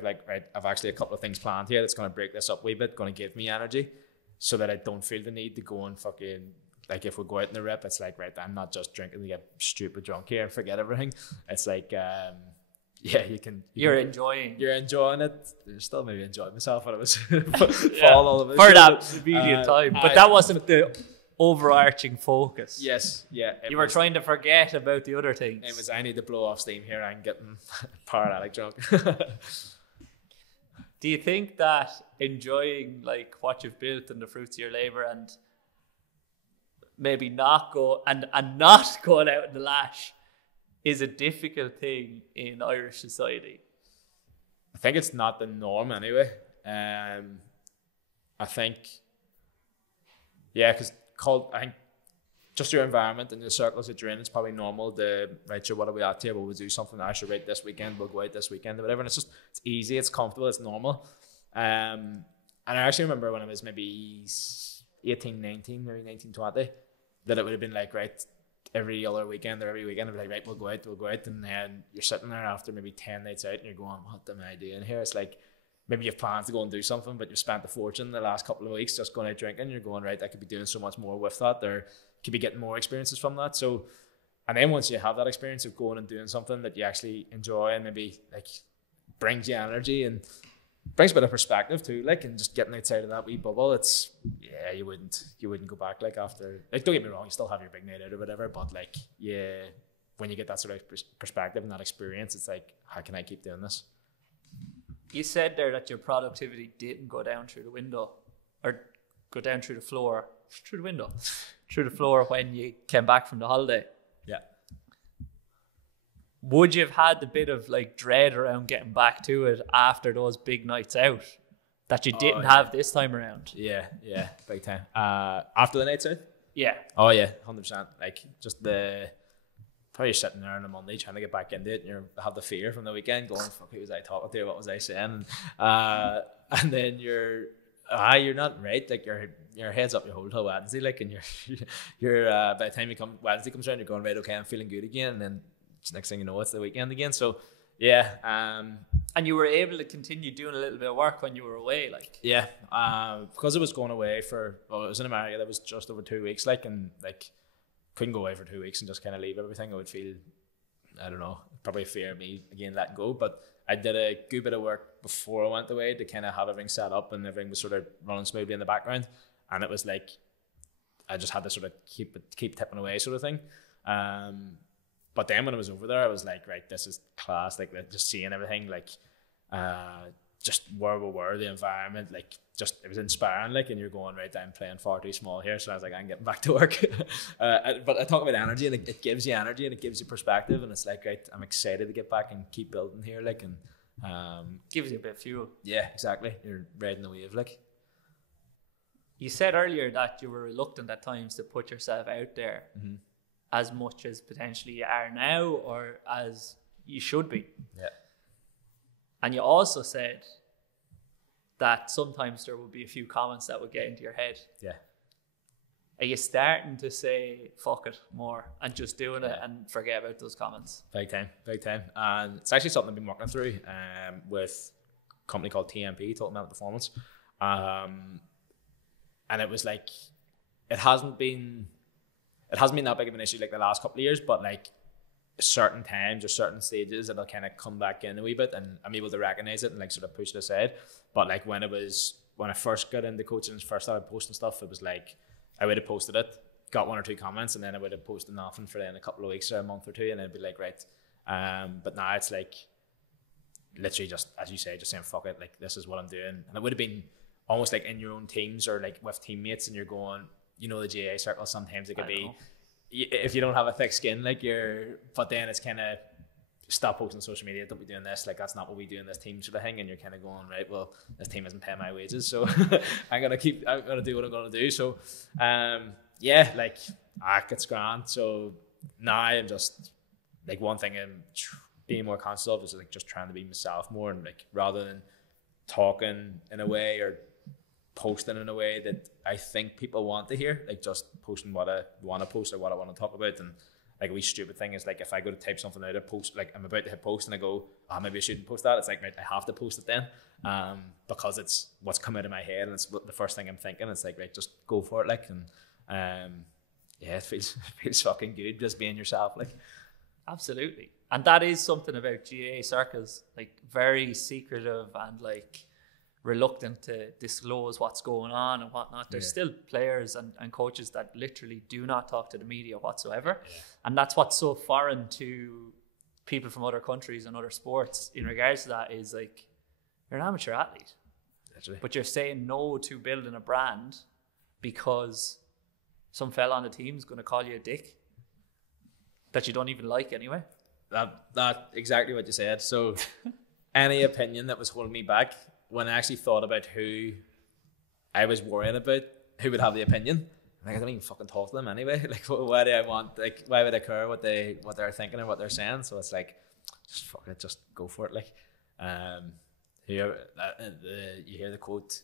I've actually a couple of things planned here that's going to break this up a wee bit, going to give me energy, so that I don't feel the need to go and fucking, like, if we go out in the rip, it's like, right, I'm not just drinking to get stupid drunk here and forget everything. It's like, you're enjoying it. You're still maybe enjoying myself when I was all of it for that immediate time, but that wasn't the overarching focus. Yes, yeah. You were trying to forget about the other things. It was, I need to blow off steam here. I'm getting paralytic drunk. Do you think that enjoying like what you've built and the fruits of your labor, and maybe not going out in the lash, is a difficult thing in Irish society? I think it's not the norm anyway. I think, because I think just your environment and the circles that you're in, it's probably normal to, right, sure, what are we at here? Well, we'll do something. I should write this weekend. We'll go out this weekend or whatever. And it's easy. It's comfortable. It's normal. And I actually remember when I was maybe 18, 19, maybe 19, 20, that it would have been like, right, every other weekend or every weekend, I'd be like, right, we'll go out. And then you're sitting there after maybe 10 nights out and you're going, what am I doing here? It's like, maybe you've planned to go and do something, but you've spent a fortune the last couple of weeks just going out drinking. You're going, right, I could be doing so much more with that, or could be getting more experiences from that. So, and then once you have that experience of going and doing something that you actually enjoy and maybe like brings you energy and brings a bit of perspective too, like, and just getting outside of that wee bubble, it's, you wouldn't go back, like, after, like, don't get me wrong, you still have your big night out or whatever, but like, when you get that sort of perspective and that experience, it's like, how can I keep doing this? You said there that your productivity didn't go down through the window, or go down through the floor, through the window, through the floor when you came back from the holiday. Yeah. Would you have had the bit of like dread around getting back to it after those big nights out that you didn't have this time around? Yeah, big time. After the nights out? Yeah. Oh yeah, 100%. Like, just probably you're sitting there on a Monday trying to get back into it, and you have the fear from the weekend going, fuck, who was I talking to? What was I saying? And then you're not right. Like, your head's up your whole till Wednesday, like, and you're by the time Wednesday comes around, you're going, right, okay, I'm feeling good again, and then next thing you know, it's the weekend again. So and you were able to continue doing a little bit of work when you were away, like. Yeah, because I was going away it was in America. That was just over 2 weeks, like, and like, couldn't go away for 2 weeks and just kind of leave everything. I would feel, I don't know, probably fear me again letting go. But I did a good bit of work before I went away to kind of have everything set up, and everything was sort of running smoothly in the background. And it was like, I just had to sort of keep tipping away, sort of thing. But then when I was over there, I was like, right, this is class. Like, just seeing everything, like, just where we were, the environment, like, just, it was inspiring, like, and you're going, right, I'm playing far too small here, so I was like, I'm getting back to work. But I talk about energy, and it gives you energy, and it gives you perspective, and it's like, right, I'm excited to get back and keep building here, like, and gives you a bit of fuel. Yeah, exactly. You're riding the wave, like. You said earlier that you were reluctant at times to put yourself out there as much as potentially you are now, or as you should be. Yeah. And you also said that sometimes there would be a few comments that would get into your head. Yeah. are you starting to say fuck it more and just doing it and forget about those comments? Big time. And it's actually something I've been working through with a company called TMP, Total Mental Performance. And it was like, it hasn't been that big of an issue like the last couple of years, but like certain times or certain stages it'll kind of come back in a wee bit, and I'm able to recognize it and like sort of push it aside. But like when I first got into coaching and first started posting stuff, it was like I would have posted it, got 1 or 2 comments, and then I would have posted nothing for then a couple of weeks or a month or two, and I'd be like, right. But now it's like literally just, as you say, just saying fuck it, like this is what I'm doing. And it would have been almost like in your own teams or like with teammates, and you're going, you know, the GAA circle, sometimes it could be, if you don't have a thick skin, like but then it's kind of, stop posting on social media, don't be doing this, like that's not what we do in this team sort of thing. And you're kind of going, right, well, this team isn't paying my wages, so I'm gonna do what I'm gonna do. So like it's grand. So now I'm just like, one thing I'm being more conscious of is like just trying to be myself more, and like rather than talking in a way or posting in a way that I think people want to hear, like just posting what I want to post or what I want to talk about. And like a wee stupid thing is like, if I go to type something out, I post, like I'm about to hit post and I go, maybe I shouldn't post that. It's like, right, I have to post it then, because it's what's come out of my head and it's the first thing I'm thinking. It's like, right, just go for it, like. And it feels fucking good just being yourself, like. Absolutely. And that is something about GAA circles, like very secretive and like reluctant to disclose what's going on and whatnot. There's still players and coaches that literally do not talk to the media whatsoever. And that's what's so foreign to people from other countries and other sports in regards to that, is like, you're an amateur athlete, but you're saying no to building a brand because some fella on the team is going to call you a dick that you don't even like anyway. That exactly what you said. So any opinion that was holding me back, when I actually thought about who I was worrying about, who would have the opinion, like, I don't even fucking talk to them anyway. Like, why do I want, like, why would I care what they're thinking or what they're saying? So it's like, just fuck it, just go for it. Like, you hear the quote,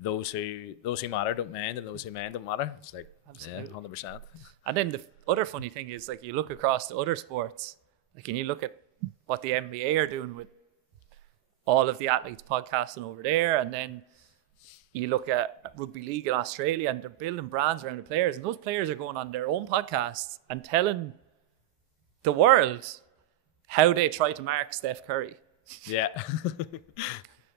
those who matter don't mind, and those who mind don't matter. It's like, absolutely, 100%. And then the other funny thing is, like, you look across to other sports, like, and you look at what the NBA are doing with all of the athletes podcasting over there, and then you look at rugby league in Australia, and they're building brands around the players, and those players are going on their own podcasts and telling the world how they try to mark Steph Curry. Yeah.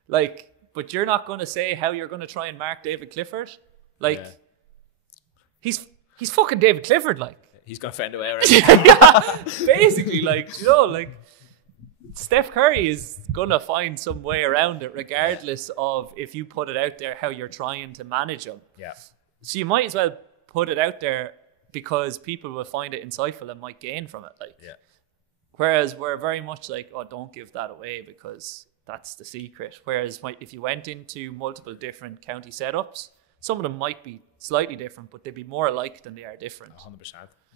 Like, but you're not going to say how you're going to try and mark David Clifford. Like, he's fucking David Clifford, like. He's going to find a way around. Yeah, basically, like, you know, like, Steph Curry is going to find some way around it, regardless of if you put it out there how you're trying to manage him. Yeah. So you might as well put it out there because people will find it insightful and might gain from it. Like, whereas we're very much like, oh, don't give that away because that's the secret. Whereas if you went into multiple different county setups, some of them might be slightly different, but they'd be more alike than they are different. 100%.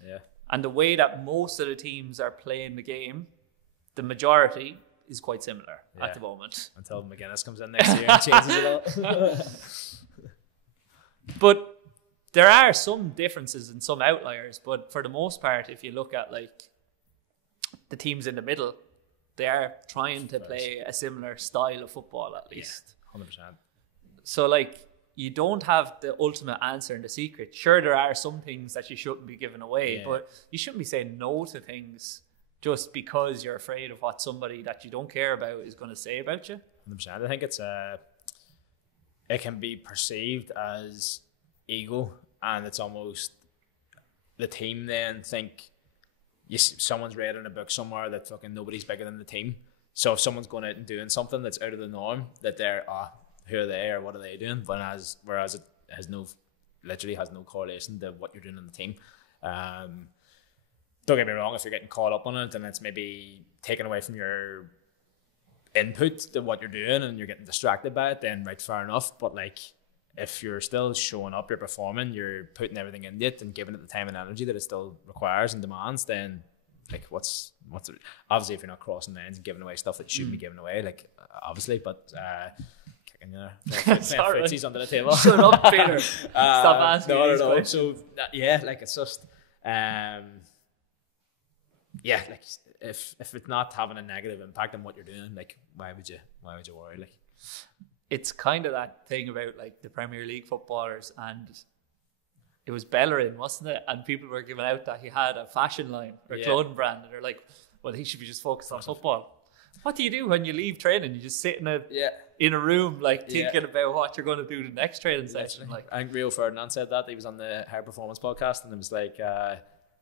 Yeah. And the way that most of the teams are playing the game, the majority is quite similar at the moment. Until McGuinness comes in next year and changes it all. But there are some differences and some outliers. But for the most part, if you look at like the teams in the middle, they are trying to play a similar style of football at least. 100%. So like, you don't have the ultimate answer and the secret. Sure, there are some things that you shouldn't be giving away, but you shouldn't be saying no to things just because you're afraid of what somebody that you don't care about is going to say about you. 100%. I think it can be perceived as ego, and it's almost the team then think someone's read in a book somewhere that fucking nobody's bigger than the team. So if someone's going out and doing something that's out of the norm, that they're, who are they or what are they doing? Whereas it literally has no correlation to what you're doing on the team. Don't get me wrong, if you're getting caught up on it and it's maybe taken away from your input to what you're doing and you're getting distracted by it, then right, fair enough. But like, if you're still showing up, you're performing, you're putting everything into it and giving it the time and energy that it still requires and demands, then like what's obviously if you're not crossing lines and giving away stuff that you shouldn't be giving away, like obviously, but kicking you there. Sorry. Footsies under the table. Shut up, Peter. Stop asking me these questions. So yeah, like it's just yeah, like if it's not having a negative impact on what you're doing, like why would you worry? Like it's kind of that thing about like the Premier League footballers, and it was Bellerin, wasn't it? And people were giving out that he had a fashion line or a clothing brand, and they're like, well, he should be just focused on football. What do you do when you leave training? You just sit in a room, like thinking about what you're going to do the next training session. Like, I think Rio Ferdinand said that. He was on the High Performance podcast, and it was like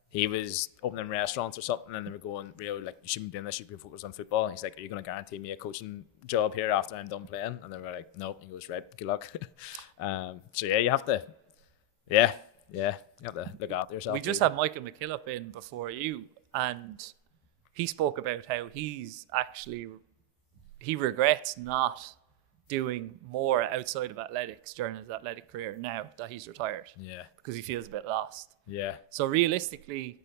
he was opening restaurants or something, and they were going, Rio, like, you shouldn't be doing this. You should be focused on football. And he's like, are you going to guarantee me a coaching job here after I'm done playing? And they were like, nope. He goes, right, good luck. So yeah, you have to, you have to look after yourself. We just had Michael McKillop in before you, and he spoke about how he regrets not doing more outside of athletics during his athletic career now that he's retired. Yeah. Because he feels a bit lost. Yeah. So realistically,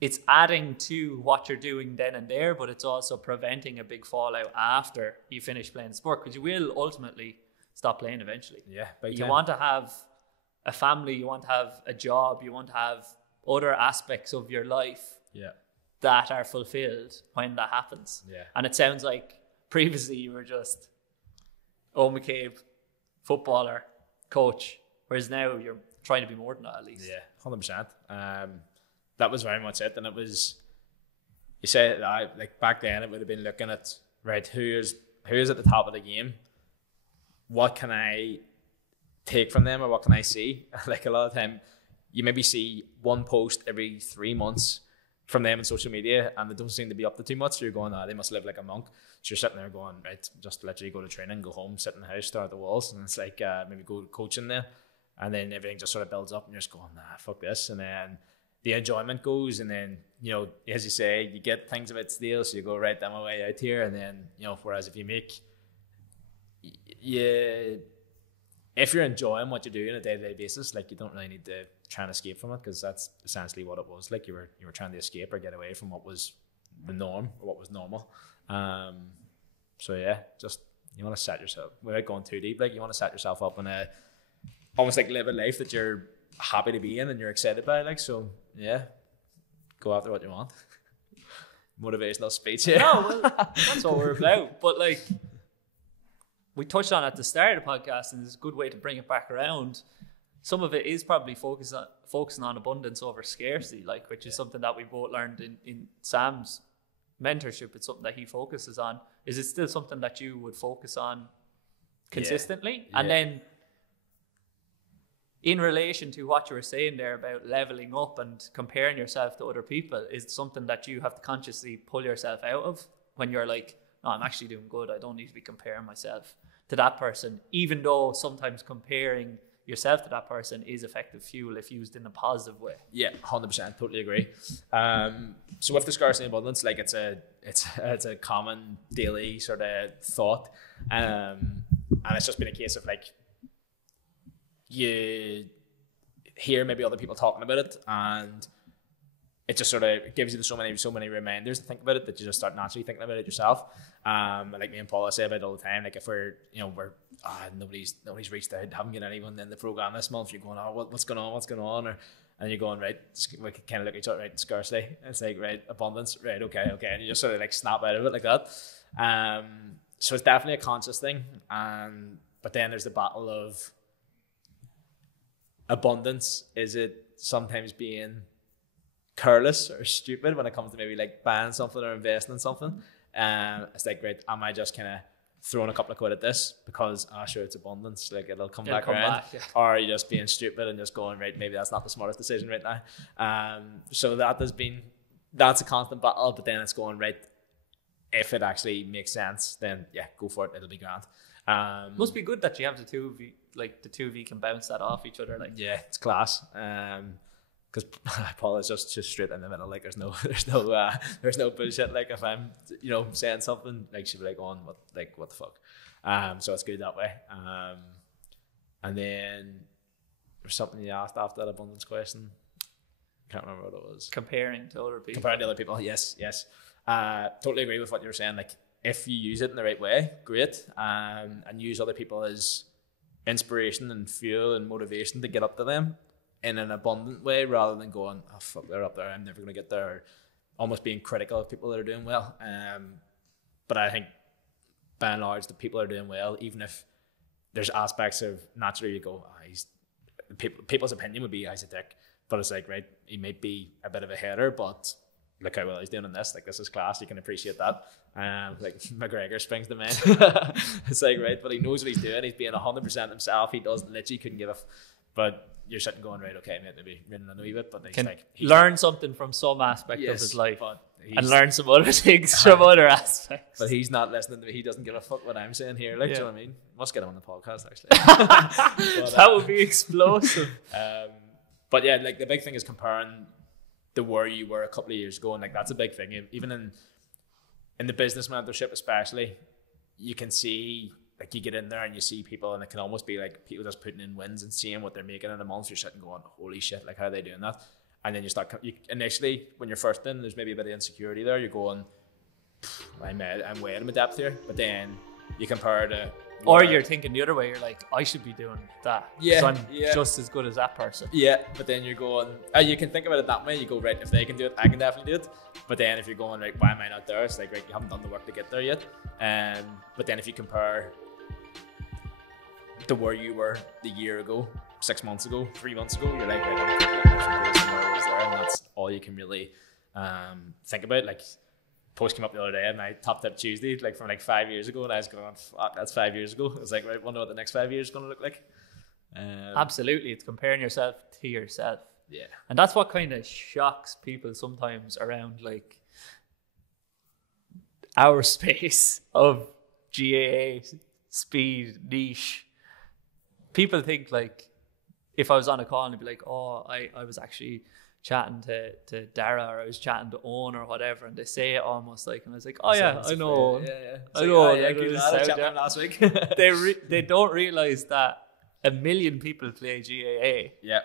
it's adding to what you're doing then and there, but it's also preventing a big fallout after you finish playing the sport, because you will ultimately stop playing eventually. Yeah. You want to have a family, you want to have a job, you want to have other aspects of your life that are fulfilled when that happens. Yeah. And it sounds like previously you were just Eoghan McCabe, footballer, coach, whereas now you're trying to be more than that at least. Yeah, 100%. That was very much it. And it was, you say, like back then it would have been looking at, right, who is at the top of the game? What can I take from them, or what can I see? Like a lot of time you maybe see one post every 3 months from them on social media, and they don't seem to be up to too much. So you're going, they must live like a monk. So you're sitting there going, right, just literally go to training, go home, sit in the house, stare at the walls, and it's like maybe go coaching there, and then everything just sort of builds up, and you're just going, fuck this, and then the enjoyment goes, and then, you know, as you say, you get things a bit stale, so you go, right, I'm my way out here, and then, you know, whereas if you make, if you're enjoying what you do on a day-to-day basis, like, you don't really need to try and escape from it, because that's essentially what it was. Like, you were trying to escape or get away from what was the norm or what was normal. So yeah, just, you want to set yourself, without going too deep, like, you want to set yourself up in a, almost like live a life that you're happy to be in and you're excited by, like, so yeah, go after what you want. Motivational speech here. No, well, that's what we're about. But like, we touched on at the start of the podcast, and it's a good way to bring it back around. Some of it is probably focusing on abundance over scarcity, like, which is something that we both learned in Sam's mentorship. It's something that he focuses on. Is it still something that you would focus on consistently? Yeah. And then in relation to what you were saying there about leveling up and comparing yourself to other people, is it something that you have to consciously pull yourself out of when you're like, no, I'm actually doing good, I don't need to be comparing myself to that person, even though sometimes comparing yourself to that person is effective fuel if used in a positive way? Yeah, 100%, totally agree. So with the scarcity and abundance, like, it's a common daily sort of thought, and it's just been a case of, like, you hear maybe other people talking about it, and it just sort of gives you so many reminders to think about it that you just start naturally thinking about it yourself. Like me and Paula say about it all the time. Like, if we're nobody's reached out, haven't got anyone in the program this month, you're going, what's going on, and you're going, right, we can kind of look at each other, right, scarcity. And it's like, right, abundance, right, okay, and you just sort of like snap out of it like that. So it's definitely a conscious thing, but then there's the battle of abundance. Is it sometimes being careless or stupid when it comes to maybe like buying something or investing in something? It's like, right, am I just kind of throwing a couple of quid at this because sure, it's abundance, like it'll come back around, yeah. Or are you just being stupid and just going, right, maybe that's not the smartest decision right now? So that's a constant battle, but then it's going, right, if it actually makes sense, then yeah, go for it, it'll be grand. Must be good that you have the two of you, like the two of you can bounce that off each other, like, yeah, it's class. Because Paul is just straight in the middle. Like, there's no bullshit. Like, if I'm, saying something, like, she'll be like, what the fuck? So it's good that way. And then there's something you asked after that abundance question. Can't remember what it was. Comparing to other people. Comparing to other people. Yes. Totally agree with what you were saying. Like, if you use it in the right way, great, and use other people as inspiration and fuel and motivation to get up to them in an abundant way, rather than going, oh fuck, they're up there, I'm never going to get there, or almost being critical of people that are doing well. But I think by and large the people are doing well, even if there's aspects of naturally you go, people's opinion would be, he's a dick, but it's like, right, he might be a bit of a header, but look how well he's doing in this, like this is class, you can appreciate that. Like McGregor springs to mind. It's like, right, but he knows what he's doing, he's being 100% himself, he does literally couldn't give a but you're sitting going, right, okay, maybe running a wee bit, but he's learn something from some aspect of his life and learn some other things from other aspects. But he's not listening to me, he doesn't give a fuck what I'm saying here, like, do you know what I mean? Must get him on the podcast, actually. But, that would be explosive. But yeah, like the big thing is comparing to where you were a couple of years ago, and like that's a big thing. Even in the business mentorship especially, you can see, like you get in there and you see people, and it can almost be like people just putting in wins and seeing what they're making in a month. You're sitting going, holy shit, like how are they doing that? And then initially when you're first in, there's maybe a bit of insecurity there. You're going, I'm way out of my depth here. But then you compare to, or you're thinking the other way. You're like, I should be doing that. Yeah, so I'm just as good as that person. Yeah, but then you're going, you can think about it that way. You go, right, if they can do it, I can definitely do it. But then if you're going, right, why am I not there? It's like, right, you haven't done the work to get there yet. But then if you compare to where you were the year ago, 6 months ago, 3 months ago, you're like, right, I'm where I was there, and that's all you can really think about. Like, post came up the other day, and my top tip Tuesday, like from like 5 years ago, and I was going, fuck, that's 5 years ago. I was like, right, wonder what the next 5 years is going to look like. Absolutely, it's comparing yourself to yourself. Yeah, and that's what kind of shocks people sometimes around like our space of GAA, speed, niche. People think like, if I was on a call and they'd be like, oh, I was actually chatting to Dara, or I was chatting to Owen or whatever, and they say it almost like, and I was like, oh yeah, I know. I know. Last week. They don't realize that 1 million people play GAA. Yeah.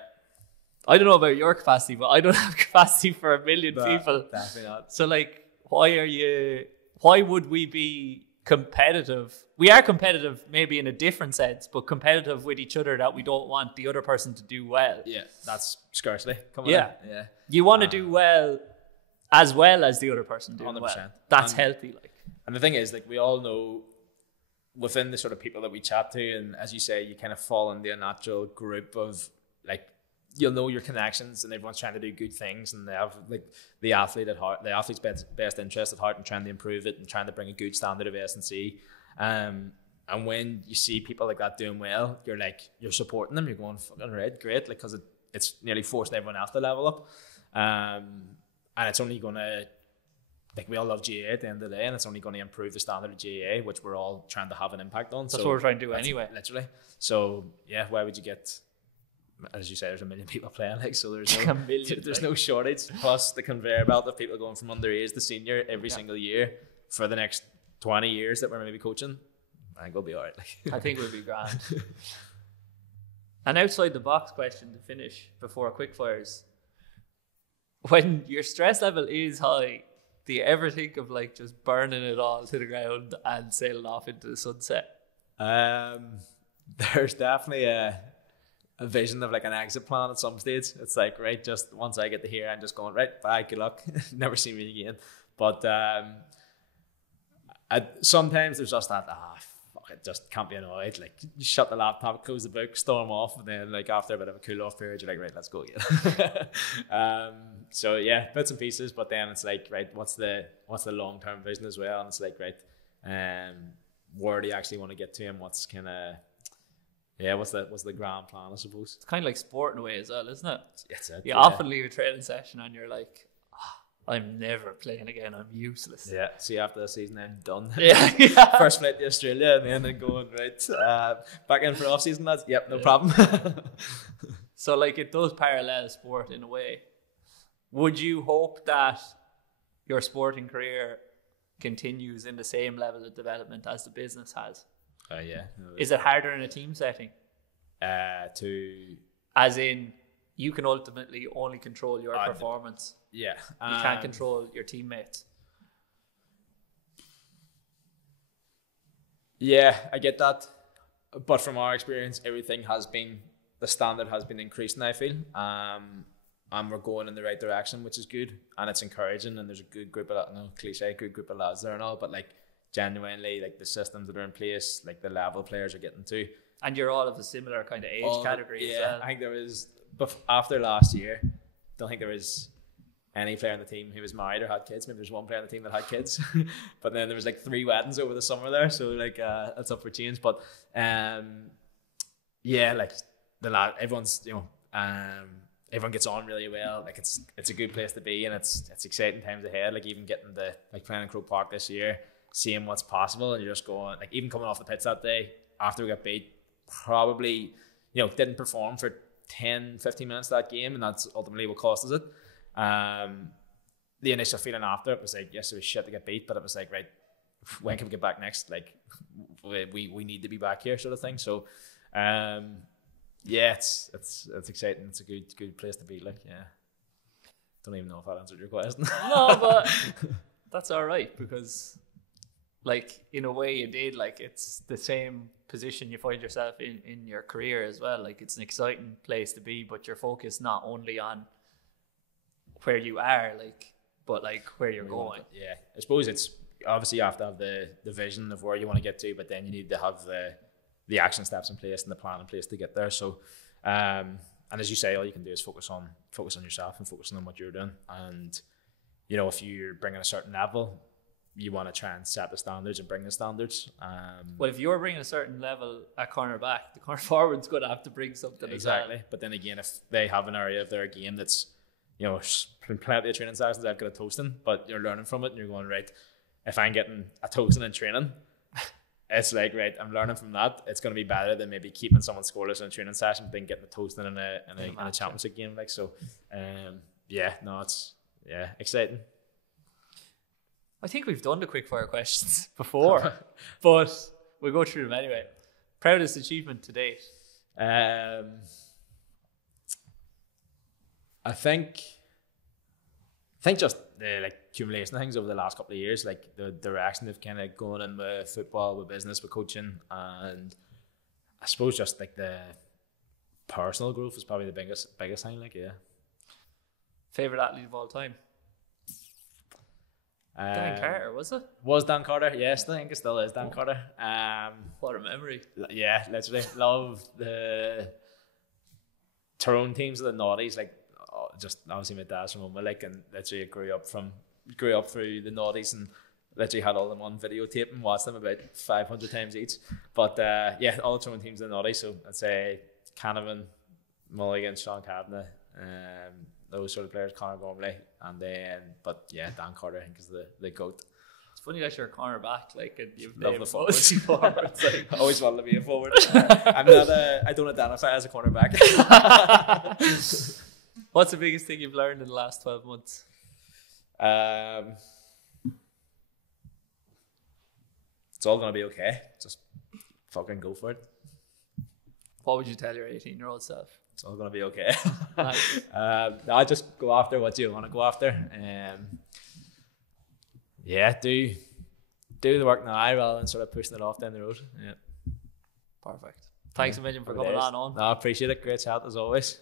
I don't know about your capacity, but I don't have capacity for 1 million people. Definitely not. So like, why would we be competitive? We are competitive maybe in a different sense, but competitive with each other that we don't want the other person to do well. Yeah, that's scarcely. Yeah. You want to do well as the other person doing 100%. Well. That's healthy. Like, and the thing is, like, we all know within the sort of people that we chat to, and as you say, you kind of fall into a natural group of like, you'll know your connections, and everyone's trying to do good things, and they have like the athlete at heart, the athlete's best interest at heart, and trying to improve it and trying to bring a good standard of S&C. And when you see people like that doing well, you're supporting them. You're going, fucking right, great, like, because it's nearly forcing everyone else to level up. And it's only going to, like, we all love GAA at the end of the day, and it's only going to improve the standard of GAA, which we're all trying to have an impact on. That's what we're trying to do anyway. Literally. So yeah, why would you get, as you say, there's 1 million people playing, like, so there's no there's no shortage. Plus the conveyor belt of people going from underage to senior every single year for the next 20 years that we're maybe coaching. I think we'll be all right. Like, I think we'll be grand. An outside the box question to finish before quickfires. When your stress level is high, do you ever think of like just burning it all to the ground and sailing off into the sunset? There's definitely a vision of like an exit plan at some stage. It's like, right, just once I get to here, I'm just going, right, bye, good luck, never see me again. But sometimes there's just that, fuck it, just can't be annoyed. Like, you shut the laptop, close the book, storm off, and then like after a bit of a cool off period, you're like, right, let's go again. So yeah, bits and pieces. But then it's like, right, what's the long term vision as well? And it's like, right, where do you actually want to get to, and what's kind of, yeah, what's the grand plan, I suppose? It's kind of like sport in a way as well, isn't it? It's you often leave a training session and you're like, I'm never playing again, I'm useless. Yeah, see, after the season, I'm done. Yeah. First flight to Australia, and then going, right, back in for off season, lads. Yep, no problem. So like, it does parallel sport in a way. Would you hope that your sporting career continues in the same level of development as the business has? Yeah. Is it harder in a team setting? As in, you can ultimately only control your performance. Yeah. You can't control your teammates. Yeah, I get that. But from our experience, the standard has been increasing, I feel. And we're going in the right direction, which is good. And it's encouraging. And there's a good group of, good group of lads there and all. But like, genuinely, like the systems that are in place, like the level players are getting to. And you're all of a similar kind of age category as well. I think there was, after last year, don't think there was any player on the team who was married or had kids. Maybe there's one player on the team that had kids. But then there was like 3 weddings over the summer there. So like, that's up for change. But yeah, like the lad, everyone's, everyone gets on really well. Like it's a good place to be, and it's exciting times ahead. Like even getting playing in Croke Park this year, seeing what's possible, and you're just going, like, even coming off the pitch that day after we got beat, probably, didn't perform for 10-15 minutes that game, and that's ultimately what cost us it. The initial feeling after it was like, yes, it was shit to get beat, but it was like, right, when can we get back next? Like, we need to be back here, sort of thing. So, yeah, it's exciting. It's a good place to be. Like, yeah, don't even know if that answered your question. No, but that's all right, because, like, in a way, you did. Like, it's the same position you find yourself in your career as well. Like, it's an exciting place to be, but you're focused not only on where you are, like, but like where you're going. Yeah, I suppose it's obviously you have to have the vision of where you want to get to, but then you need to have the action steps in place and the plan in place to get there. So, and as you say, all you can do is focus on yourself and focusing on what you're doing. And if you're bringing a certain level, you want to try and set the standards and bring the standards. Well, if you're bringing a certain level at cornerback, the corner forward's going to have to bring something exactly. as well. But then again, if they have an area of their game that's plenty of training sessions, I've got a toasting, but you're learning from it and you're going, right, if I'm getting a toasting in training, it's like, right, I'm learning from that. It's going to be better than maybe keeping someone scoreless in a training session than getting a toasting in a championship game. Like, so, it's exciting. I think we've done the quickfire questions before, but we'll go through them anyway. Proudest achievement to date? I think just the accumulation of things over the last couple of years, like the direction they've kind of gone in with football, with business, with coaching, and I suppose just like the personal growth is probably the biggest thing. Like, yeah. Favorite athlete of all time? Dan Carter, was it? Was Dan Carter? Yes, I think it still is Dan Carter. What a memory! Yeah, literally love the Tyrone teams of the noughties, like. Just obviously my dad's from Oma, like, and literally grew up through the noughties and literally had all them on videotape and watched them about 500 times each. But all the Tyrone teams in the noughties, so I'd say Canavan, Mulligan, Sean Kavanagh, those sort of players, Conor Gormley, and then Dan Carter I think is the GOAT. It's funny that you're a cornerback, like, and you've love the forwards. Like, I always wanted to be a forward. I'm not I don't identify as a cornerback. What's the biggest thing you've learned in the last 12 months? It's all going to be okay. Just fucking go for it. What would you tell your 18-year-old self? It's all going to be okay. Nice. I just go after what you want to go after. Do the work now rather than sort of pushing it off down the road. Yeah. Perfect. Thanks a million for coming on. No, I appreciate it. Great chat as always.